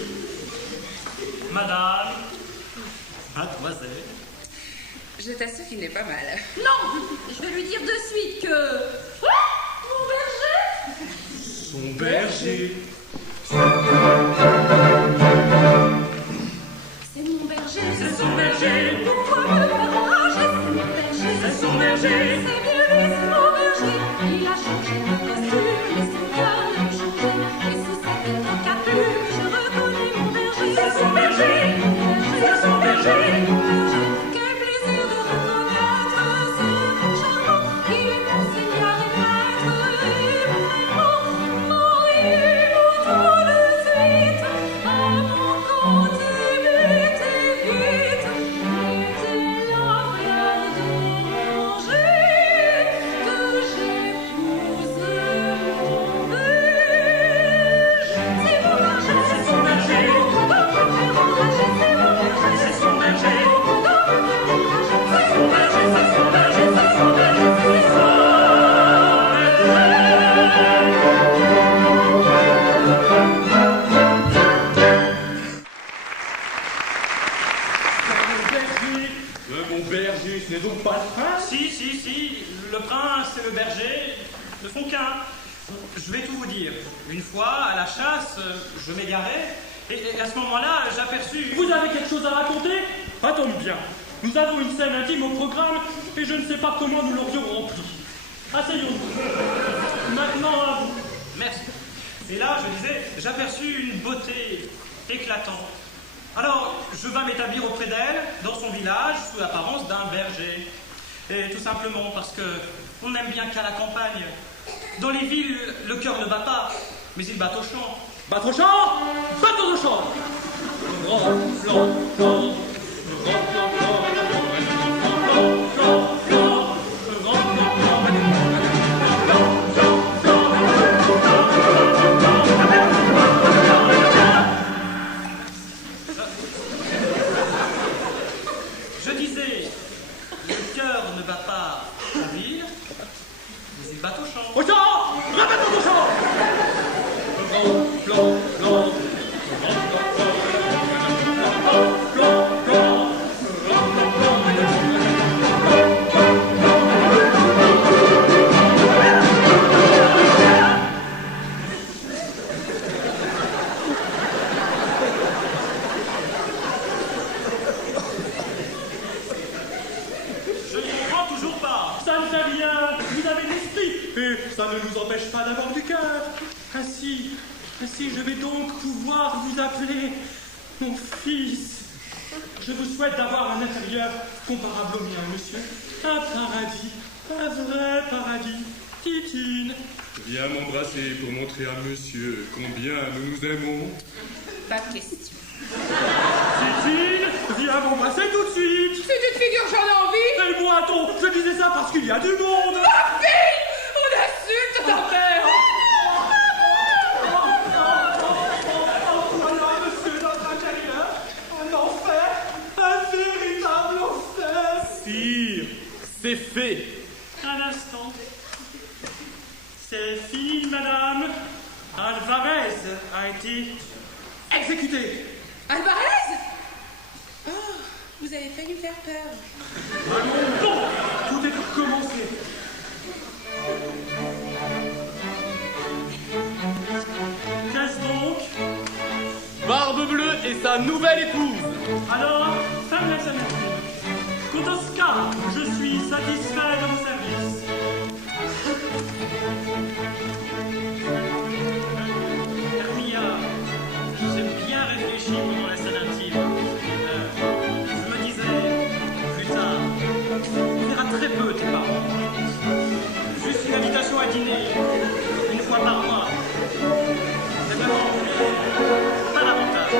madame, mademoiselle. Je t'assure qu'il n'est pas mal. Non, je vais lui dire de suite que... Ah, mon berger. Son berger. C'est mon berger. C'est son berger. Pourquoi me faire enrager? C'est mon berger. C'est son berger. C'est bien lui, c'est mon berger. Il a changé de costume et son cœur n'a changé. Et sous sa tête en capuche, je reconnais mon berger. C'est son berger. C'est son berger. Quel plaisir de reconnaître ce beau charmant. Il est mon seigneur et maître et mon aimant. Mariez-vous tout de suite à mon compte vite et vite. Mettez la fleur d'oranger que j'épouse mon berger. C'est mon berger. C'est son berger. C'est son berger. Mon berger, ce n'est donc pas le prince? Si, le prince et le berger ne font qu'un. Je vais tout vous dire. Une fois, à la chasse, je m'égarais, et à ce moment-là, j'aperçus... Vous avez quelque chose à raconter? Ça tombe bien. Nous avons une scène intime au programme, et je ne sais pas comment nous l'aurions remplie. Asseyons-nous. Maintenant, à vous. Merci. Et là, je disais, j'aperçus une beauté éclatante. Alors, je vins m'établir auprès d'elle, dans son village, sous l'apparence d'un berger. Et tout simplement parce que on n'aime bien qu'à la campagne. Dans les villes, le cœur ne bat pas, mais il bat au champ. Battre au champ? Battre au champ! Je disais, le cœur ne bat pas la ville, mais il bat au champ. Au champ! Répète au champ! Je ne comprends toujours pas. Ça ne fait rien. Vous avez l'esprit. Et ça ne nous empêche pas d'avoir du cœur. Ainsi, je vais donc pouvoir vous appeler mon fils. Je vous souhaite d'avoir un intérieur comparable au mien, monsieur. Un paradis, un vrai paradis. Titine. Viens m'embrasser pour montrer à monsieur combien nous nous aimons. Pas de question. Titine, viens m'embrasser tout de suite. Si tu te figures, j'en ai envie. Et moi, attends, je disais ça parce qu'il y a du monde. Ma fille! On insulte ta mère! Voilà, monsieur, notre intérieur. Un enfer, un véritable enfer. Sire, c'est fait. Un instant. C'est fini, madame. Alvarez a été exécuté. Alvarez? Oh, vous avez failli me faire peur. Allons donc, tout est recommencé. Qu'est-ce donc? Barbe bleue et sa nouvelle épouse. Alors, femme la Samaritaine. Quant au Scar, je suis satisfait de vos services. Hermia, j'ai bien réfléchi pendant la scène intime. Je me disais, plus tard, on verra très peu tes parents. Juste une invitation à dîner, une fois par mois. C'est vraiment pas davantage.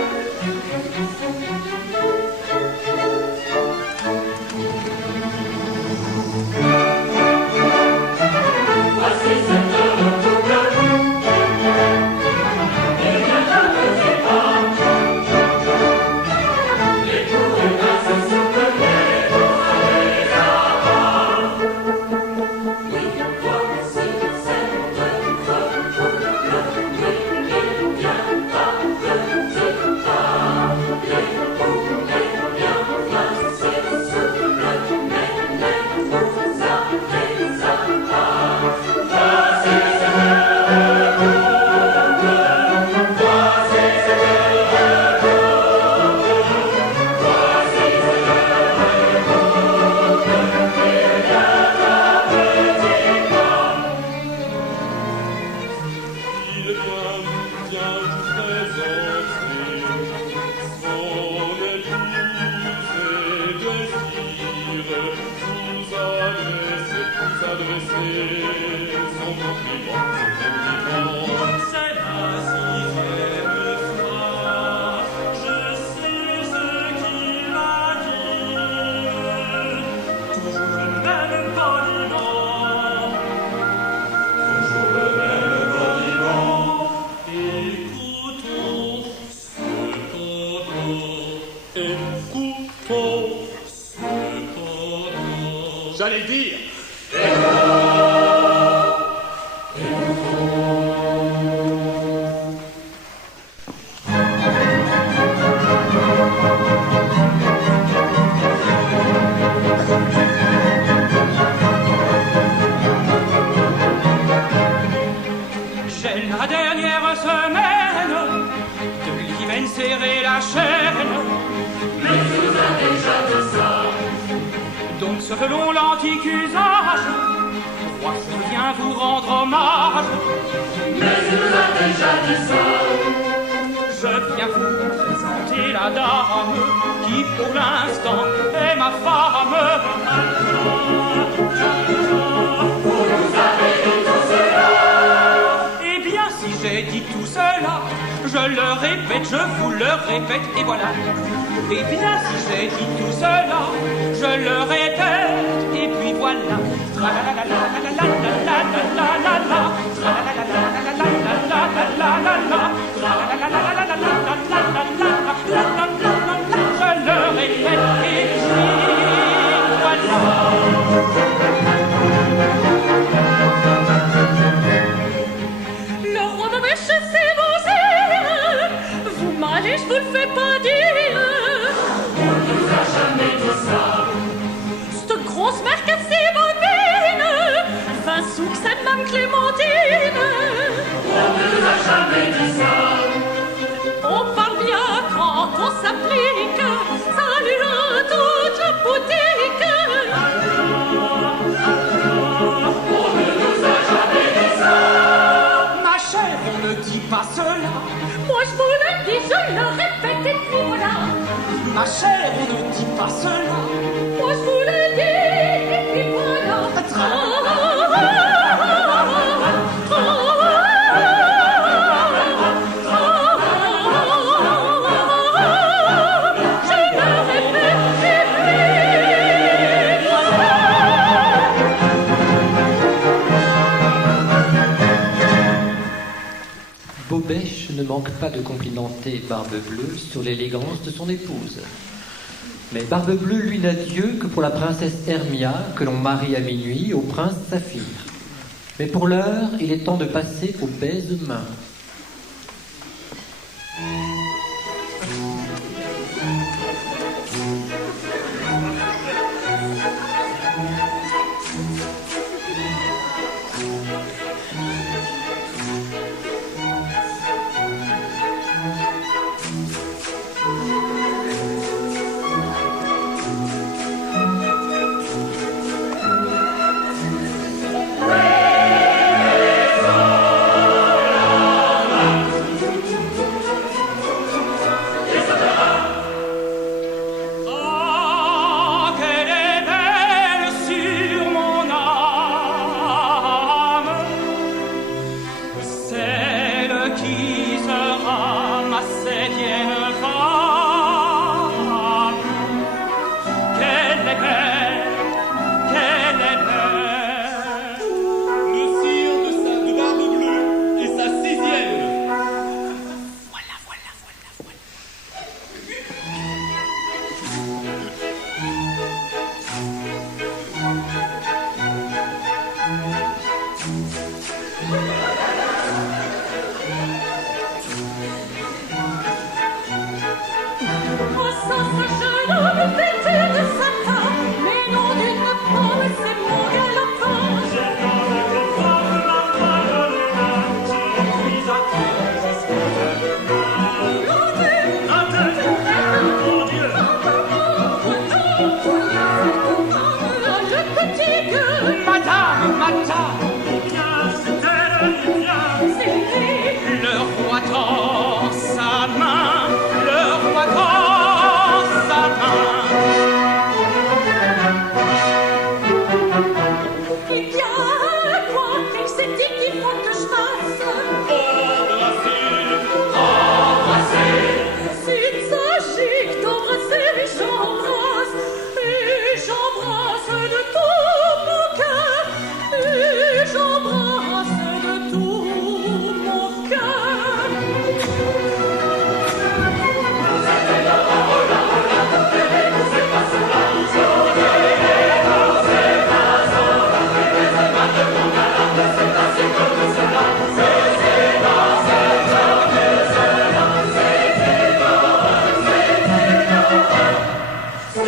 J'allais dire. J'ai la dernière semaine de l'hymen serrer la chaîne. Mais tu nous as déjà dit ça. Donc selon l'antique usage, roi, je viens vous rendre hommage. Mais tu nous as déjà dit ça. Je viens vous présenter la dame qui pour l'instant est ma femme. Vous nous avez dit tout cela. Eh bien si j'ai dit tout cela, je le répète, je vous le répète, et voilà. Eh bien si j'ai dit tout cela, je le répète, et puis voilà. Je le répète, et puis voilà. Le roi m'avait chassé vos ailes. Vous m'allez, je vous le fais pas dire. On nous a jamais dit ça. Cette grosse mère cassée bobine, 20 sous que cette Mme Clémentine. On nous a jamais dit ça. On parle bien quand on s'applique. Salut à toute la boutique. On ne nous a jamais dit ça. Ma chère, on ne dit pas cela. Moi je vous le dis, je le répète et puis voilà. Ma chère, on ne dit pas cela. Moi je vous le dis et puis voilà. Bobèche ne manque pas de complimenter Barbe-Bleue sur l'élégance de son épouse. Mais Barbe-Bleue, lui, n'a Dieu que pour la princesse Hermia, que l'on marie à minuit au prince Saphir. Mais pour l'heure, il est temps de passer aux baise-mains.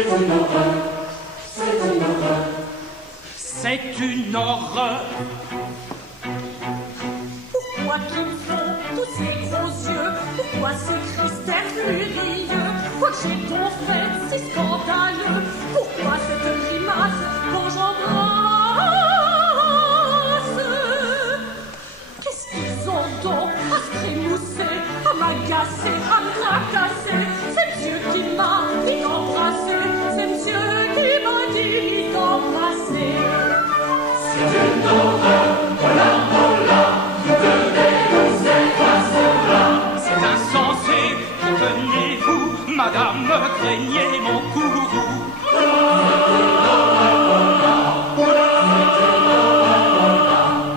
une horreur, c'est une horreur. C'est une horreur. Pourquoi qu'ils font tous ces gros yeux? Pourquoi ce Christère furieux? Quoi que j'ai donc fait si scandaleux? Pourquoi cette grimace quand j'embrasse? Qu'est-ce qu'ils ont donc à se trémousser, à m'agacer, à me tracasser? C'est monsieur qui m'a dit d'embrasser, c'est monsieur qui m'a dit d'embrasser. C'est une horreur, voilà, voilà, vous devez vous effacer là. C'est insensé, venez-vous, madame, craignez mon courroux.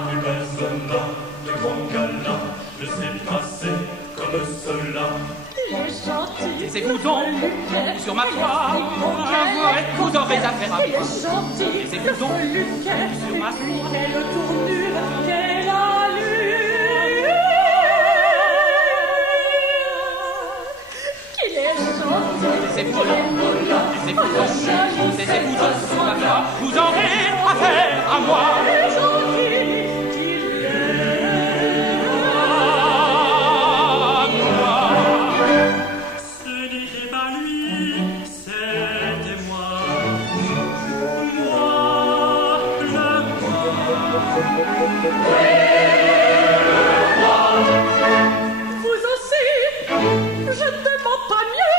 Plus personne n'a de grand galant ne s'est passé comme cela. Il est gentil, Laissez-vous donc sur ma toile, vous aurez affaire à il est moi. gentil, Laissez-vous donc sur ma toile. quelle tournure, quelle allure. Qu'il est gentil, Laissez-vous donc sur ma toile, vous aurez affaire à moi. Ce n'était pas lui, c'était moi. Moi, le Vous aussi, je ne demande pas mieux.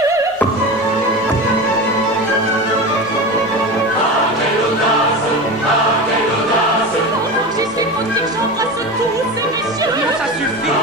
J'essaie de dire que j'embrasse tous ces messieurs. Non, ça suffit.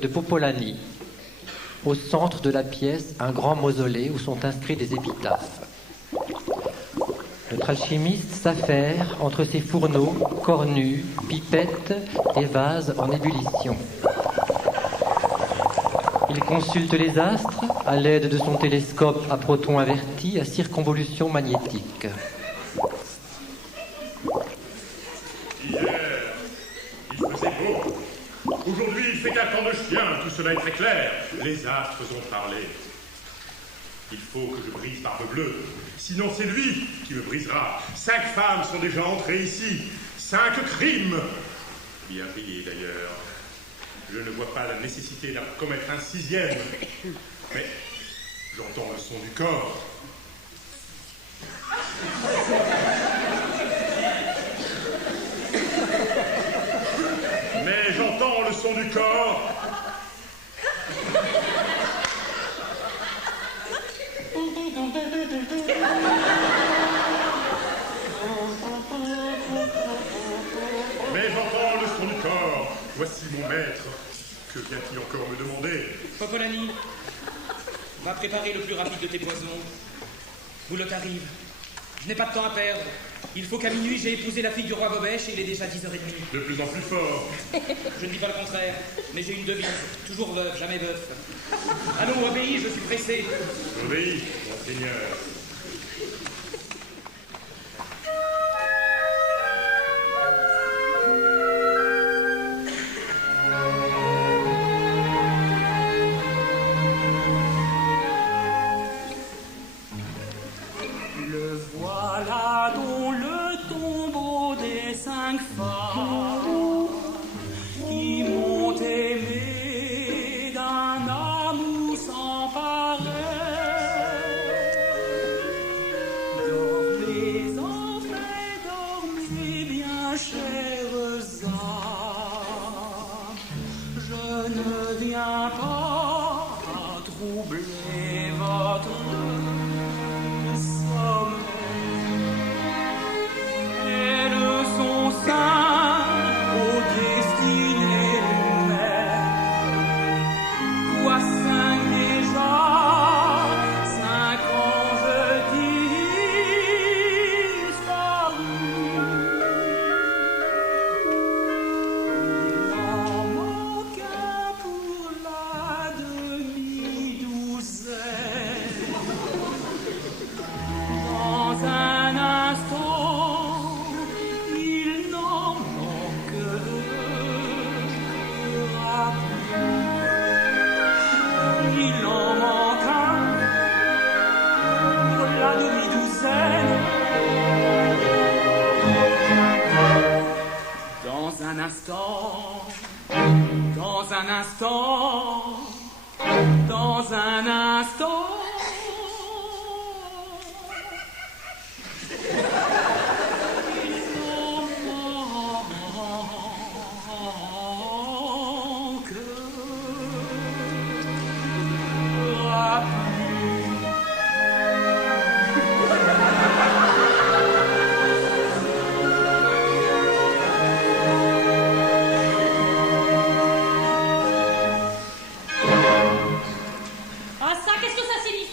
De Popolani. Au centre de la pièce, un grand mausolée où sont inscrits des épitaphes. Notre alchimiste s'affaire entre ses fourneaux, cornues, pipettes et vases en ébullition. Il consulte les astres à l'aide de son télescope à protons avertis à circonvolution magnétique. Hier, il faisait beau. Aujourd'hui, il fait qu'un temps de chien, tout cela est très clair. Les astres ont parlé. Il faut que je brise Barbe Bleue, sinon c'est lui qui me brisera. 5 femmes sont déjà entrées ici, 5 crimes. Bien payés d'ailleurs. Je ne vois pas la nécessité d'en commettre un 6e. Mais j'entends le son du corps. Mais j'entends le son du corps. Mais j'entends le son du corps. Voici mon maître. Que vient-il encore me demander? Popolani, va préparer le plus rapide de tes poisons. Boulotte arrive. Je n'ai pas de temps à perdre. Il faut qu'à minuit, j'ai épousé la fille du roi Bobèche et il est déjà 10h30. De plus en plus fort. Je ne dis pas le contraire, mais j'ai une devise. Toujours veuve, jamais veuf. Allons, obéis, je suis pressé. Obéis, mon seigneur. Le voilà dans le tombeau des 5 femmes qui m'ont aimé d'un amour sans pareil.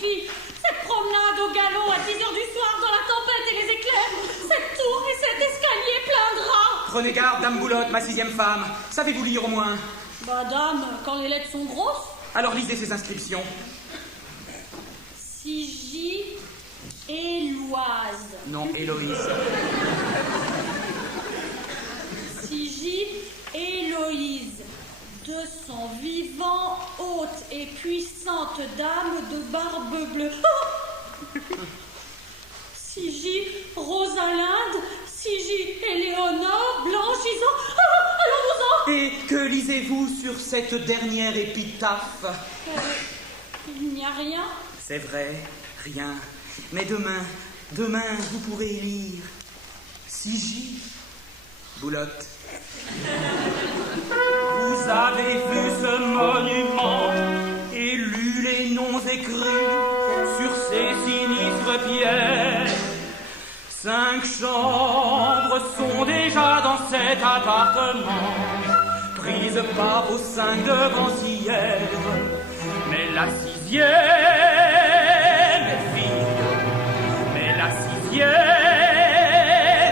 suffit. Cette promenade au galop à 10h du soir dans la tempête et les éclairs, cette tour et cet escalier plein de rats. Prenez garde, dame Boulotte, ma 6e femme. Savez-vous lire au moins? Madame, quand les lettres sont grosses. Alors lisez ces inscriptions. Sigy Éloise. Non, Héloïse. Sigy Héloïse. 200 vivants, haute et puissante dame de barbe bleue. Oh Sigy Rosalinde, Sigy Éléonore, blanchissant. Allons-nous-en. Et que lisez-vous sur cette dernière épitaphe? Il n'y a rien. C'est vrai, rien. Mais demain, vous pourrez lire. Sigy Boulotte. Vous avez vu ce monument et lu les noms écrits sur ces sinistres pierres. 5 chambres sont déjà dans cet appartement, prises par vos 5 devancières. Mais la 6e est vide, mais la 6e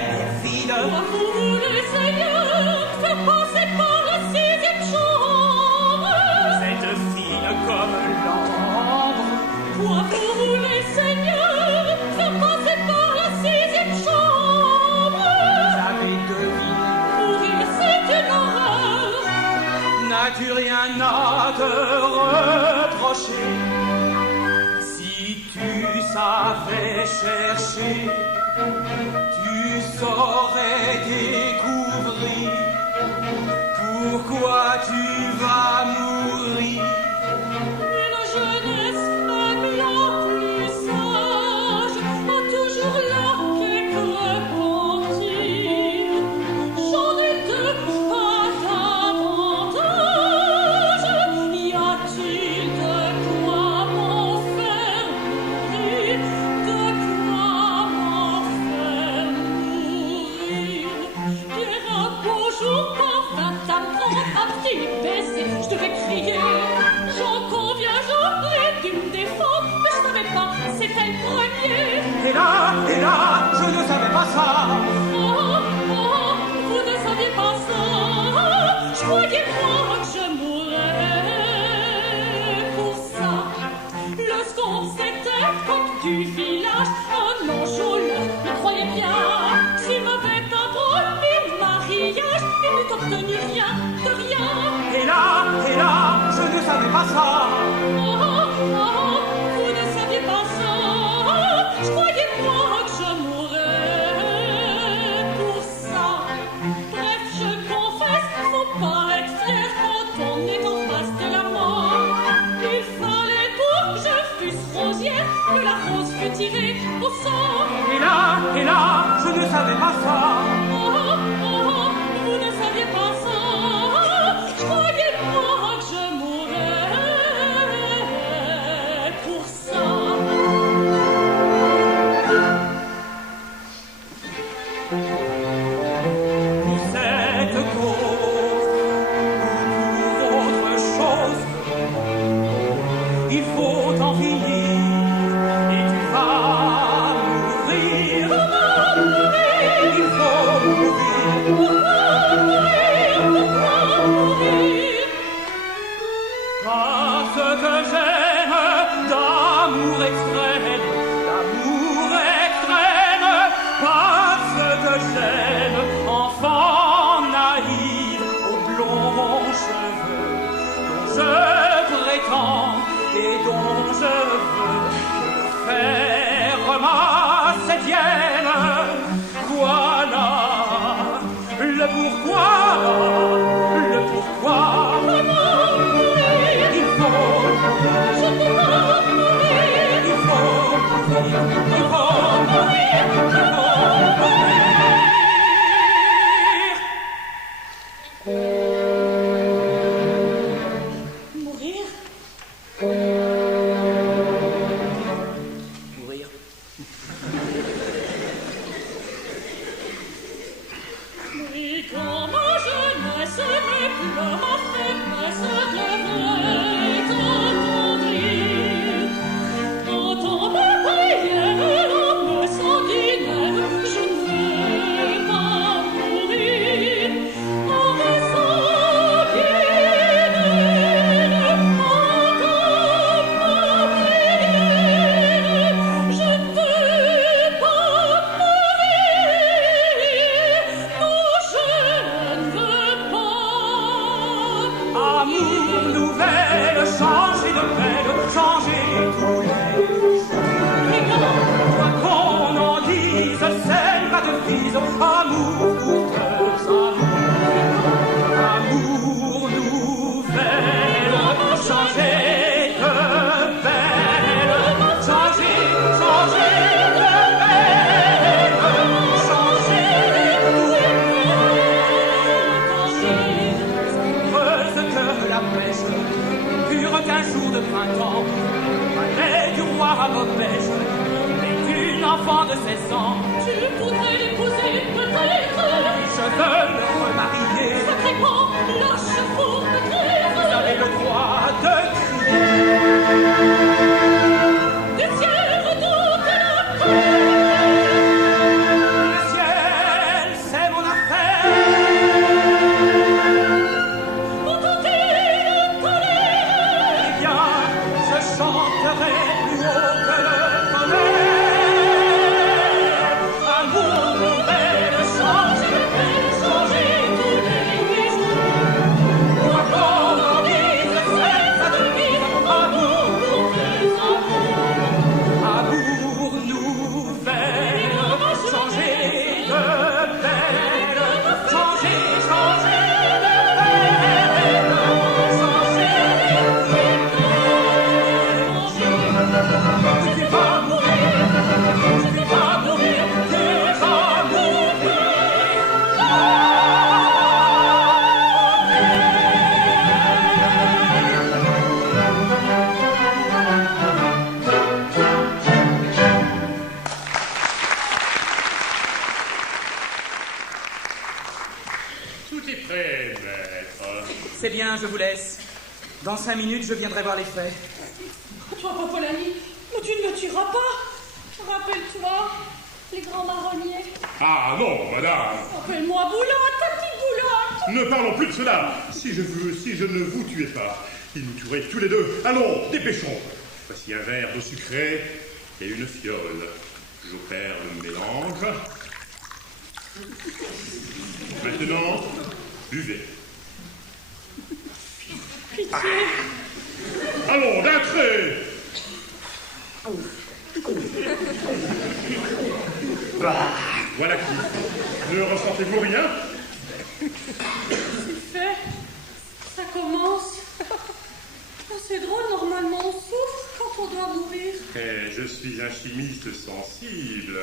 est vide. Vous les seigneurs, faire passer par la 6e chambre. Cette fine comme l'ambre. Pour les seigneurs, faire passer par la 6e chambre. J'avais deviné. Mourir, c'est une horreur. N'as-tu rien à te reprocher? Si tu savais chercher, tu saurais découvrir pourquoi tu vas mourir. Une jeunesse même la plus sage a toujours là quelque repentir. J'en ai deux, pas davantage. Y a-t-il de quoi m'en faire mourir? De quoi m'en faire mourir? Hier un beau jour parvint à me prendre un petit baiser. Je devais crier, j'en conviens, j'aurais dû me défendre, mais je savais pas, c'était le premier. Et là, je ne savais pas ça. Oh, vous ne saviez pas ça. Je croyais moi que je mourrais pour ça. Le second, c'était coq du village, un enjôleur. Il croyait bien s'il m'avait pas promis mariage, il n'eût obtenu rien de rien. Et là, je ne savais pas ça. Vous ne saviez pas ça. Je croyais moi que je mourrais pour ça. Bref, je confesse, faut pas être fier quand on est en face de la mort. Il fallait pour que je fusse rosière que la rose fût tirée au sort. Et là, je ne savais pas ça. Vous ne saviez pas ça. Je croyais moi que je mourrais pour ça. Pour cette cause ou pour autre chose, il faut en finir et tu vas mourir. Il faut mourir. brave pêche est une enfant de 16 ans. Tu voudrais l'épouser, peut-être. Je veux le remarier. Sacrément, lâche pour peut-être. Vous avez le droit de crier. Du ciel redoute la paix. Le ciel, c'est mon affaire. Entendez le colère. Eh bien, je chanterai plus haut que le tonnerre. Amour nouvelle, changer de paix, changer tous les jours. Pour qu'on en dise, c'est sa devise. Amour nouvelle, amour nouvelle, changer de belle, changer, changer de belle, changer tu vas mourir, tu vas mourir, tu vas mourir. Tout est prêt, maître. C'est bien, je vous laisse. Dans 5 minutes, je viendrai voir les faits. Toi, Popolani, mais tu ne me tueras pas. Rappelle-toi, les grands marronniers. Ah non, madame. Appelle-moi Boulotte, ta petite Boulotte. Ne parlons plus de cela. Si je ne vous tuais pas, ils nous tueraient tous les deux. Allons, dépêchons. Voici un verre d'eau sucrée et une fiole. J'opère le mélange. Maintenant, buvez. Pitié. Allons, d'un trait. Voilà qui. Ne ressentez-vous rien? C'est fait. Ça commence. Oh, c'est drôle, normalement on souffre quand on doit mourir. Eh, je suis un chimiste sensible.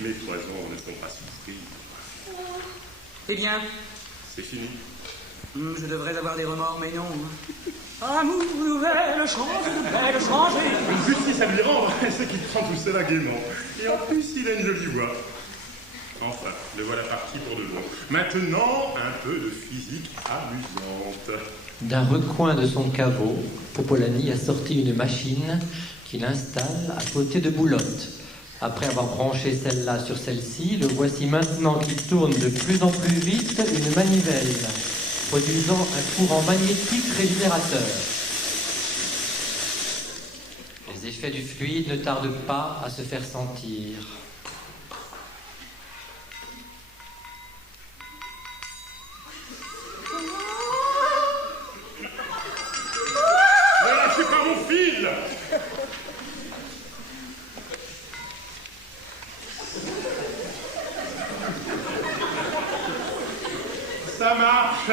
Mes poisons ne font pas souffrir. Oh. Eh bien, C'est fini. Je devrais avoir des remords, mais non. Amour nouvelle, changer de belle, changer. Une justice à lui rendre, c'est qu'il prend tout cela gaiement. Et en plus, il a une jolie voix. Enfin, le voilà parti pour de bon. Maintenant, un peu de physique amusante. D'un recoin de son caveau, Popolani a sorti une machine qu'il installe à côté de Boulotte. Après avoir branché celle-là sur celle-ci, le voici maintenant qui tourne de plus en plus vite une manivelle, produisant un courant magnétique régénérateur. Les effets du fluide ne tardent pas à se faire sentir. Ne lâchez pas mon fil! Ça marche!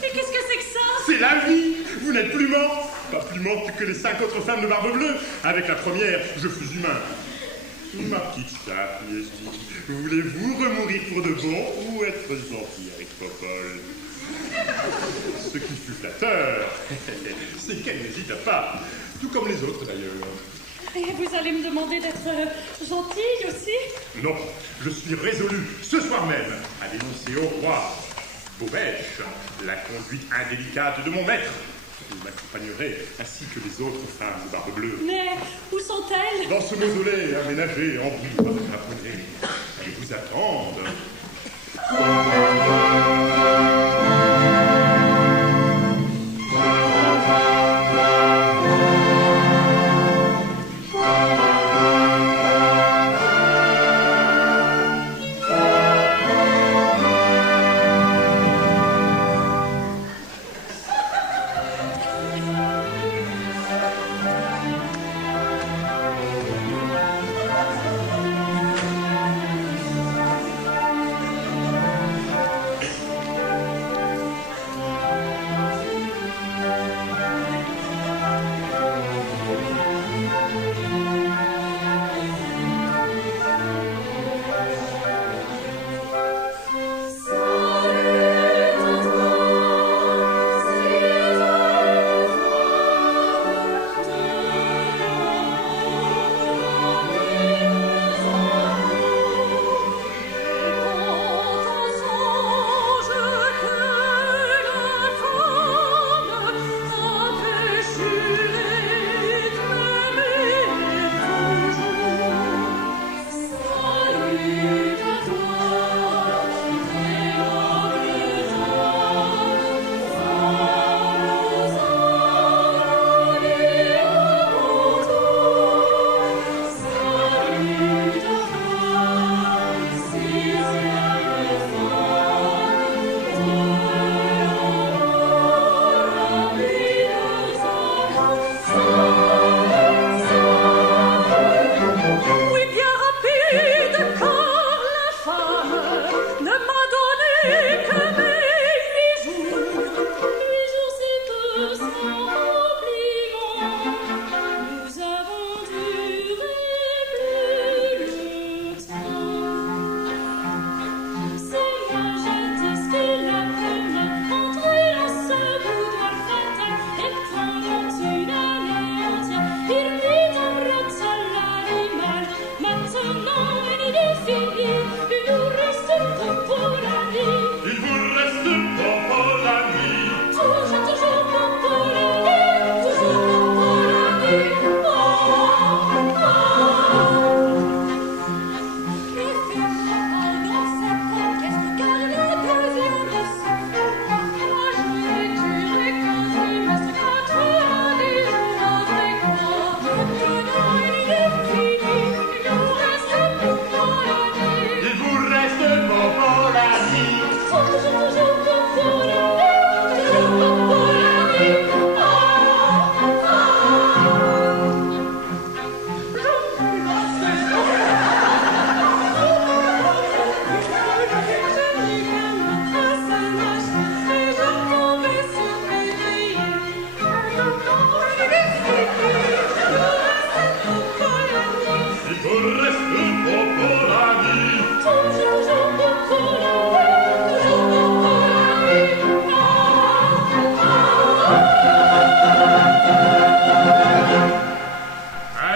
Mais qu'est-ce que c'est que ça? C'est la vie! Vous n'êtes plus mort! Pas plus morte que les 5 autres femmes de Barbe Bleue. Avec la première, je fus humain. Ma petite Saphie, voulez-vous remourir pour de bon ou être gentil avec Popol? Ce qui fut flatteur, c'est qu'elle n'hésita pas, tout comme les autres d'ailleurs. Et vous allez me demander d'être gentille aussi? Non, je suis résolu, ce soir même, à dénoncer au roi Beaubèche la conduite indélicate de mon maître. Vous m'accompagnerez, ainsi que les autres femmes de Barbe Bleue. Mais où sont-elles? Dans ce mausolée aménagé en bois japonais. Elles vous attendent.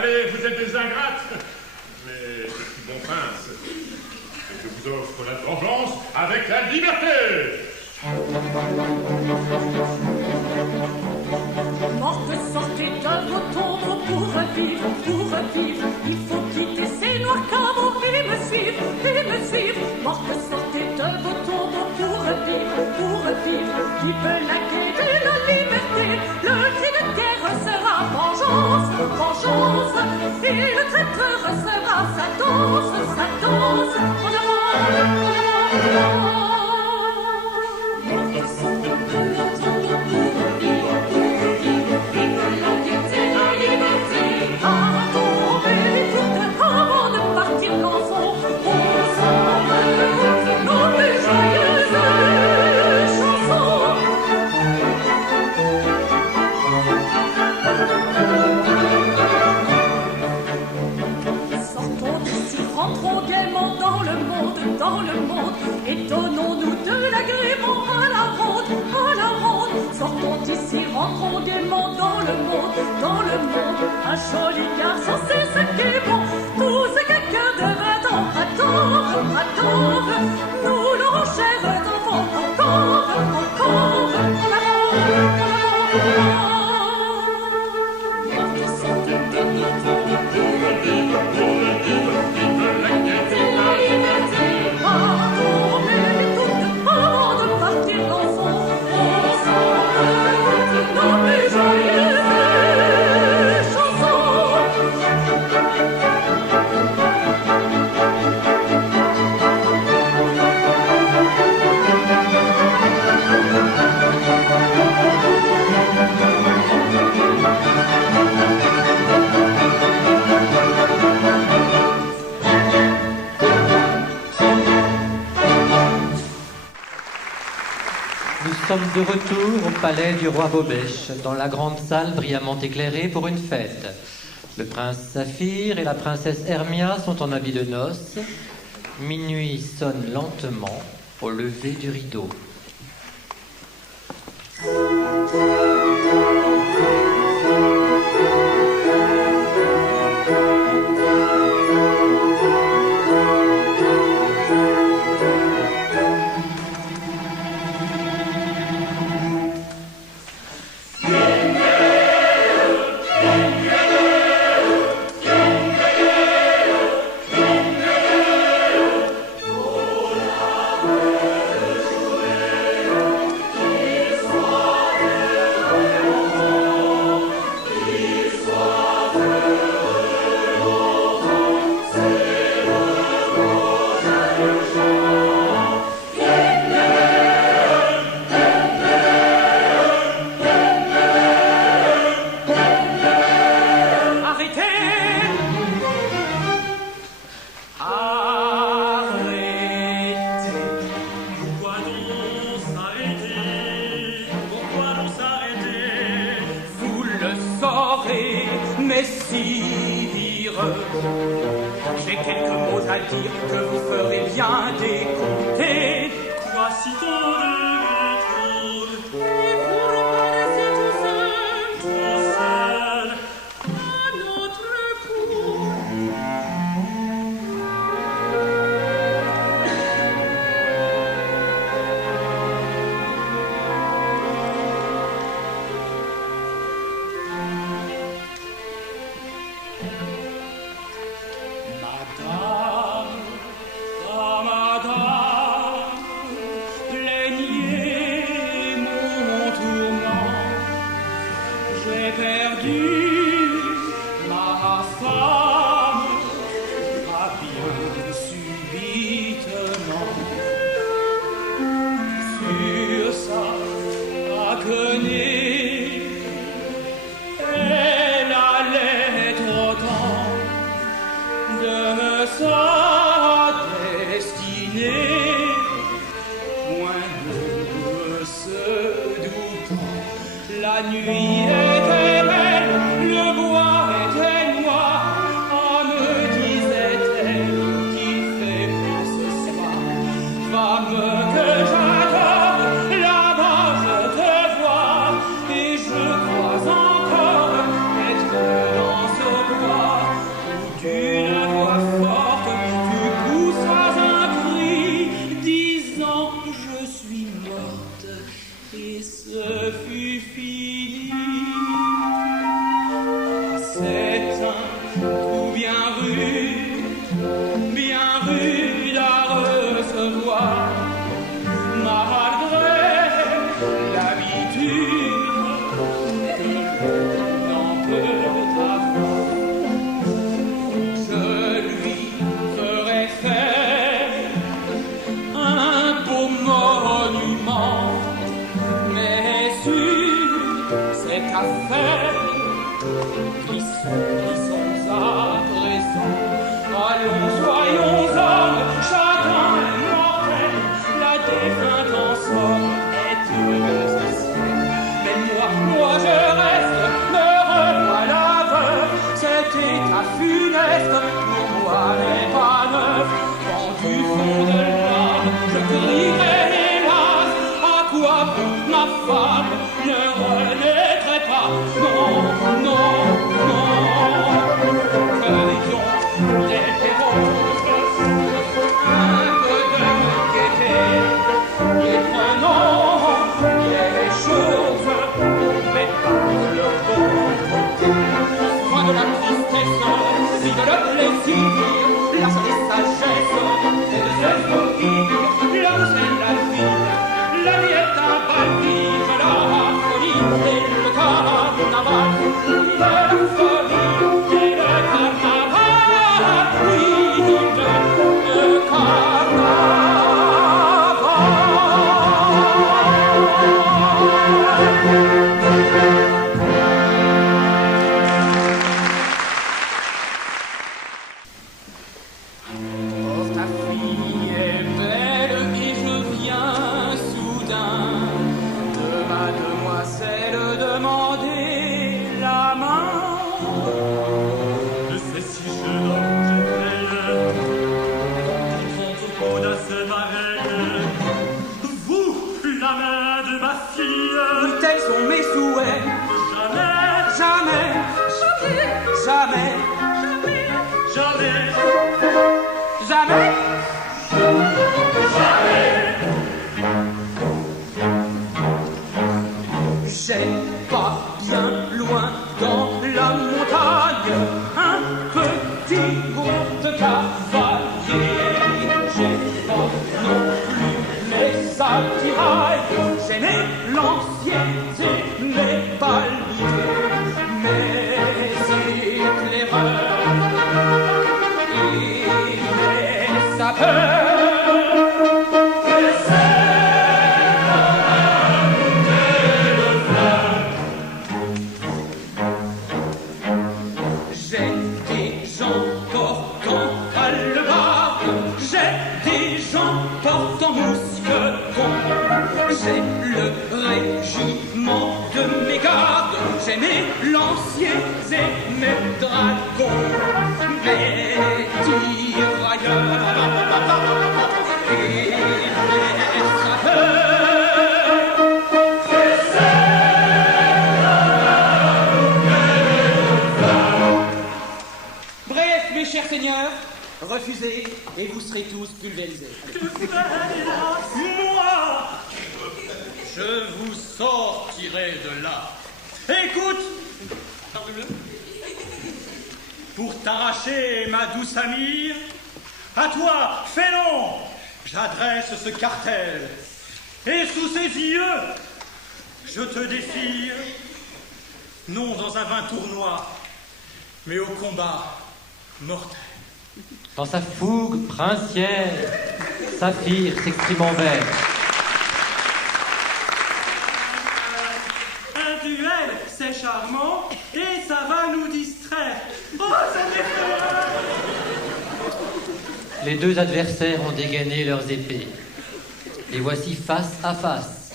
Allez, vous êtes des ingrates. Mais je suis bon prince. Et je vous offre la vengeance avec la liberté. Morte, sortez de vos tombes pour revivre, pour revivre. Il faut quitter ces noirs caveaux et me suivre, et me suivre. Morte, sortez de vos tombes pour revivre, pour revivre. Vive la quête de la liberté. Le cri de guerre sera vengeance, vengeance. Et le traître sera sa danse, sa danse. En avant, en avant. Dans le monde, et donnons-nous de l'agrément à la ronde, sortons d'ici, rentrons gaiement dans le monde, un joli garçon, c'est ce qui est bon, tout ce que cœur de 20 ans attendre, nous l'aurons chers enfants, encore, en avant. Nous sommes de retour au palais du roi Bobèche, dans la grande salle brillamment éclairée pour une fête. Le prince Saphir et la princesse Hermia sont en habit de noces. Minuit sonne lentement au lever du rideau. J'ai quelques mots à dire que vous ferez bien d'écouter. Quoi si tôt de trop? Et vous reparaissez tout seul, à notre cour. Madame, les ma funeste pour moi n'est pas neuf. Quand du fond de l'âme je crierai hélas, à quoi bon ma femme ne renaîtrait pas. Non, non, non. Feuillons des perroses, un peu de gaieté, et prenons les choses, mais pas le bon. Loin de la tristesse, vive le plaisir, la seule sagesse, et de s'espoir, là où c'est la vie est un bal vivre, la folie et le carnaval, la folie et le carnaval, oui, le Oh, ta fille est belle et je viens soudain de mademoiselle demander la main. De ces si jeunes hommes, je craignais, qui trompent au coude se pareil. Vous, la main de ma fille, Tels sont mes souhaits. jamais, Jamais, jamais, jamais, jamais. J'ai pas bien loin dans la montagne un petit groupe de cavaliers. J'ai pas non plus mes attirails, j'ai mes lanciers et mes paliers, mes éclaireurs et mes sapeurs. J'ai des gens portant hallebarde, j'ai des gens portant mousqueton, j'ai le régiment de mes gardes, j'ai mes lanciers et mes dragons, mes tirailleurs et mes sapeurs. Bref, mes chers seigneurs, refusez et vous serez tous pulvérisés. Moi, je vous sortirai de là. Écoute, pour t'arracher ma douce amie, à toi, Félon, j'adresse ce cartel. Et sous ses yeux, je te défie, non dans un vain tournoi, mais au combat mortel. Dans sa fougue princière, Saphir s'exprime en vers. Un duel, c'est charmant, et ça va nous distraire. Oh, ça m'effraie. Les deux adversaires ont dégainé leurs épées. Les voici face à face.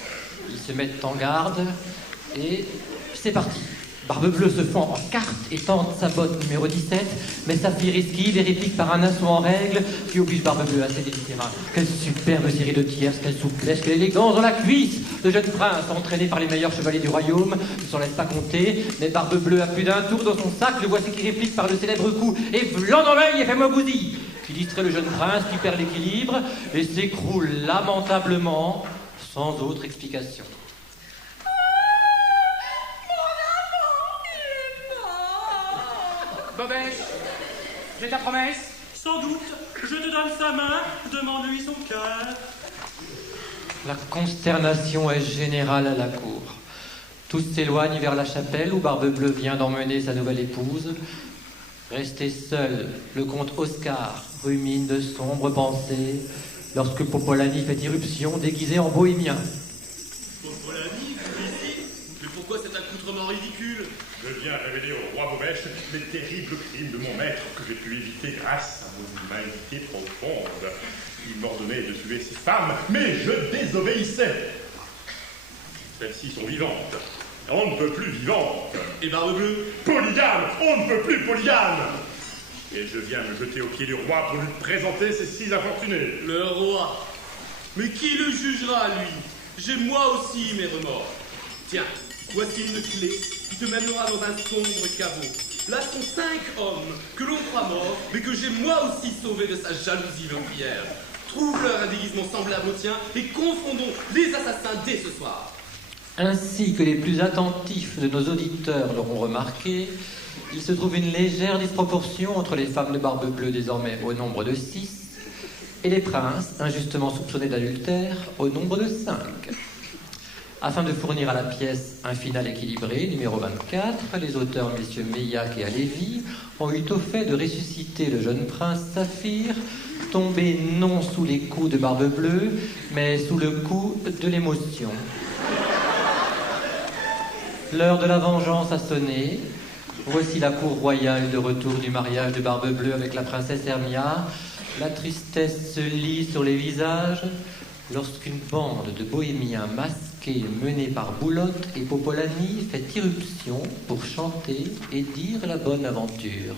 Ils se mettent en garde et c'est parti. Barbe-Bleue se fend en carte et tente sa botte numéro 17, mais Saphir esquive et réplique par un assaut en règle qui oblige Barbe-Bleue à céder du terrain. Quelle superbe série de tierces, quelle souplesse, quelle élégance dans la cuisse. Le jeune prince, entraîné par les meilleurs chevaliers du royaume, ne s'en laisse pas compter, mais Barbe-Bleue a plus d'un tour dans son sac, le voici qui réplique par le célèbre coup « Et blanc dans l'œil et fais-moi bousille !» qui distrait le jeune prince, qui perd l'équilibre et s'écroule lamentablement, sans autre explication. Bobèche, j'ai ta promesse. Sans doute, je te donne sa main, demande-lui son cœur. La consternation est générale à la cour. Tous s'éloignent vers la chapelle où Barbe-Bleue vient d'emmener sa nouvelle épouse. Resté seul, le comte Oscar rumine de sombres pensées lorsque Popolani fait irruption déguisé en bohémien. Popolani, ici? Mais pourquoi cet accoutrement ridicule? Je viens révéler au roi Bobèche les terribles crimes de mon maître que j'ai pu éviter grâce à mon humanité profonde. Il m'ordonnait de tuer 6 femmes, mais je désobéissais. Celles-ci sont vivantes. On ne peut plus vivante. Et Barbe-Bleue? Polygame. On ne peut plus polygame. Et je viens me jeter aux pieds du roi pour lui présenter ces 6 infortunés. Le roi? Mais qui le jugera, lui? J'ai moi aussi mes remords. Tiens, voici une clé qui te mènera dans un sombre caveau. Là sont 5 hommes que l'on croit morts, mais que j'ai moi aussi sauvés de sa jalousie meurtrière. Trouve-leur un déguisement semblable au tien et confondons les assassins dès ce soir. Ainsi que les plus attentifs de nos auditeurs l'auront remarqué, il se trouve une légère disproportion entre les femmes de Barbe-Bleue désormais au nombre de 6 et les princes injustement soupçonnés d'adultère au nombre de 5. Afin de fournir à la pièce un final équilibré, numéro 24, les auteurs messieurs Meillac et Halévy ont eu au fait de ressusciter le jeune prince Saphir, tombé non sous les coups de Barbe-Bleue, mais sous le coup de l'émotion. L'heure de la vengeance a sonné. Voici la cour royale de retour du mariage de Barbe-Bleue avec la princesse Hermia. La tristesse se lit sur les visages lorsqu'une bande de bohémiens masqués menés par Boulotte et Popolani fait irruption pour chanter et dire la bonne aventure.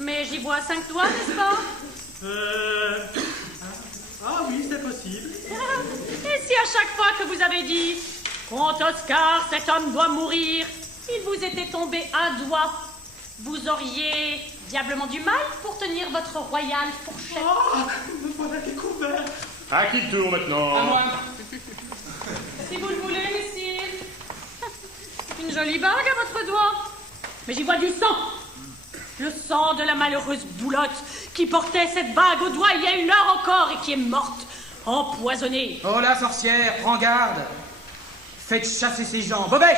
Mais j'y vois 5 doigts, n'est-ce pas? Ah oui, c'est possible. Et si à chaque fois que vous avez dit « Comte Oscar, cet homme doit mourir », il vous était tombé un doigt, vous auriez diablement du mal pour tenir votre royale fourchette. Oh, me voilà découvert. À qui le tour maintenant? À moi. Si vous le voulez, messire. Une jolie bague à votre doigt. Mais j'y vois du sang. Le sang de la malheureuse Boulotte qui portait cette bague au doigt il y a 1 heure encore et qui est morte empoisonné. Oh la sorcière, prends garde. Faites chasser ces gens. Bobèche!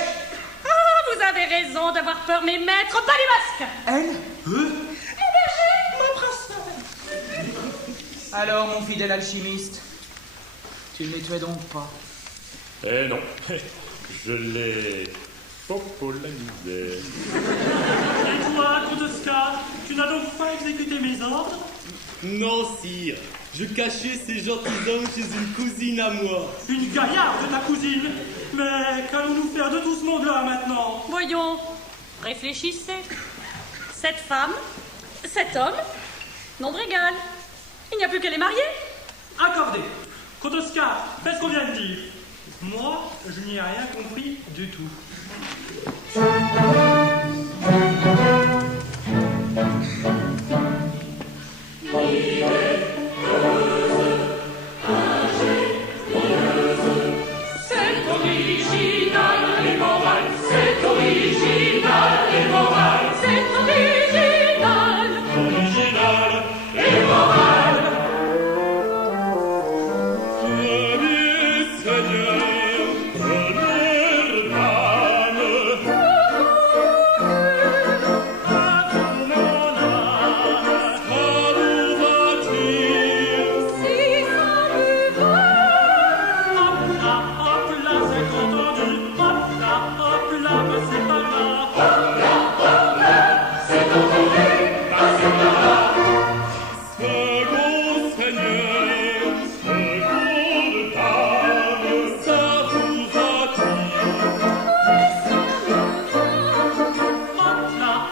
Ah, vous avez raison d'avoir peur, mes maîtres. Pas les masques. Elle? Mon berger, ma princesse. Alors, mon fidèle alchimiste, tu ne les tuais donc pas? Eh non, je l'ai popularisé. Et toi, comte Oscar, tu n'as donc pas exécuté mes ordres? Non, sire. Je cachais ces gentilshommes chez une cousine à moi. Une gaillarde, ta cousine. Mais qu'allons-nous faire de tout ce monde-là maintenant? Voyons, réfléchissez. Cette femme, cet homme, nombre égal. Il n'y a plus qu'à les marier. Accordé. Comte Oscar, fais ce qu'on vient de dire. Moi, je n'y ai rien compris du tout. C'est original et moral, c'est original et moral, c'est original, original et moral. Premier Seigneur, première dame, si ça vous va. Hop là, c'est entendu. Hop là, bah, c'est pas grave. C'est entendu, c'est pas grave. second Seigneur, seconde dame, ça vous attire.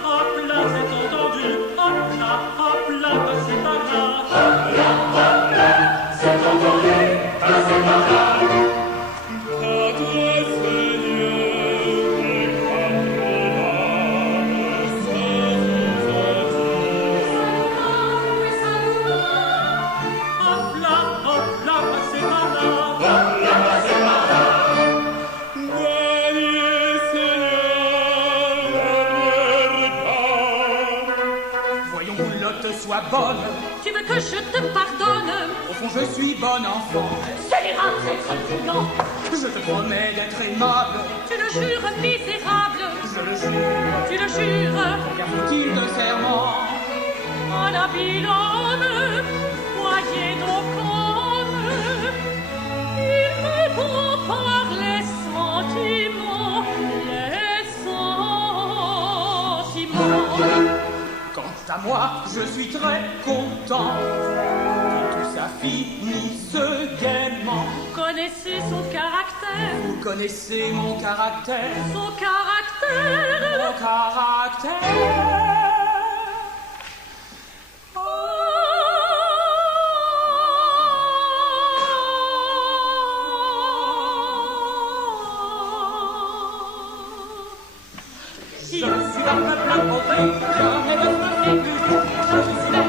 Hop là, c'est entendu. Hop là, bah, c'est pas grave. C'est entendu, c'est pas grave. Quatre Seigneurs et quatre dames, ça vous attire. Hop là, bah, c'est pas grave. Dernier Seigneur, dernière dame. Voyons, Boulotte, sois bonne. Tu veux que je te pardonne? Au fond, je suis bon enfant. C'est l'erreur d'être prudent. Je te promets d'être aimable. Tu le jures, misérable. Je le jure. Tu le jures. Car faut-il de serment? À l'habile homme, voyez donc homme, il me prend par les sentiments, Quant à moi, je suis très content que tout ça finisse gaiement. Vous connaissez son caractère, Vous connaissez mon caractère, son caractère. mon caractère. Je suis d'un peuple imposé, je n'ai pas de figure, je suis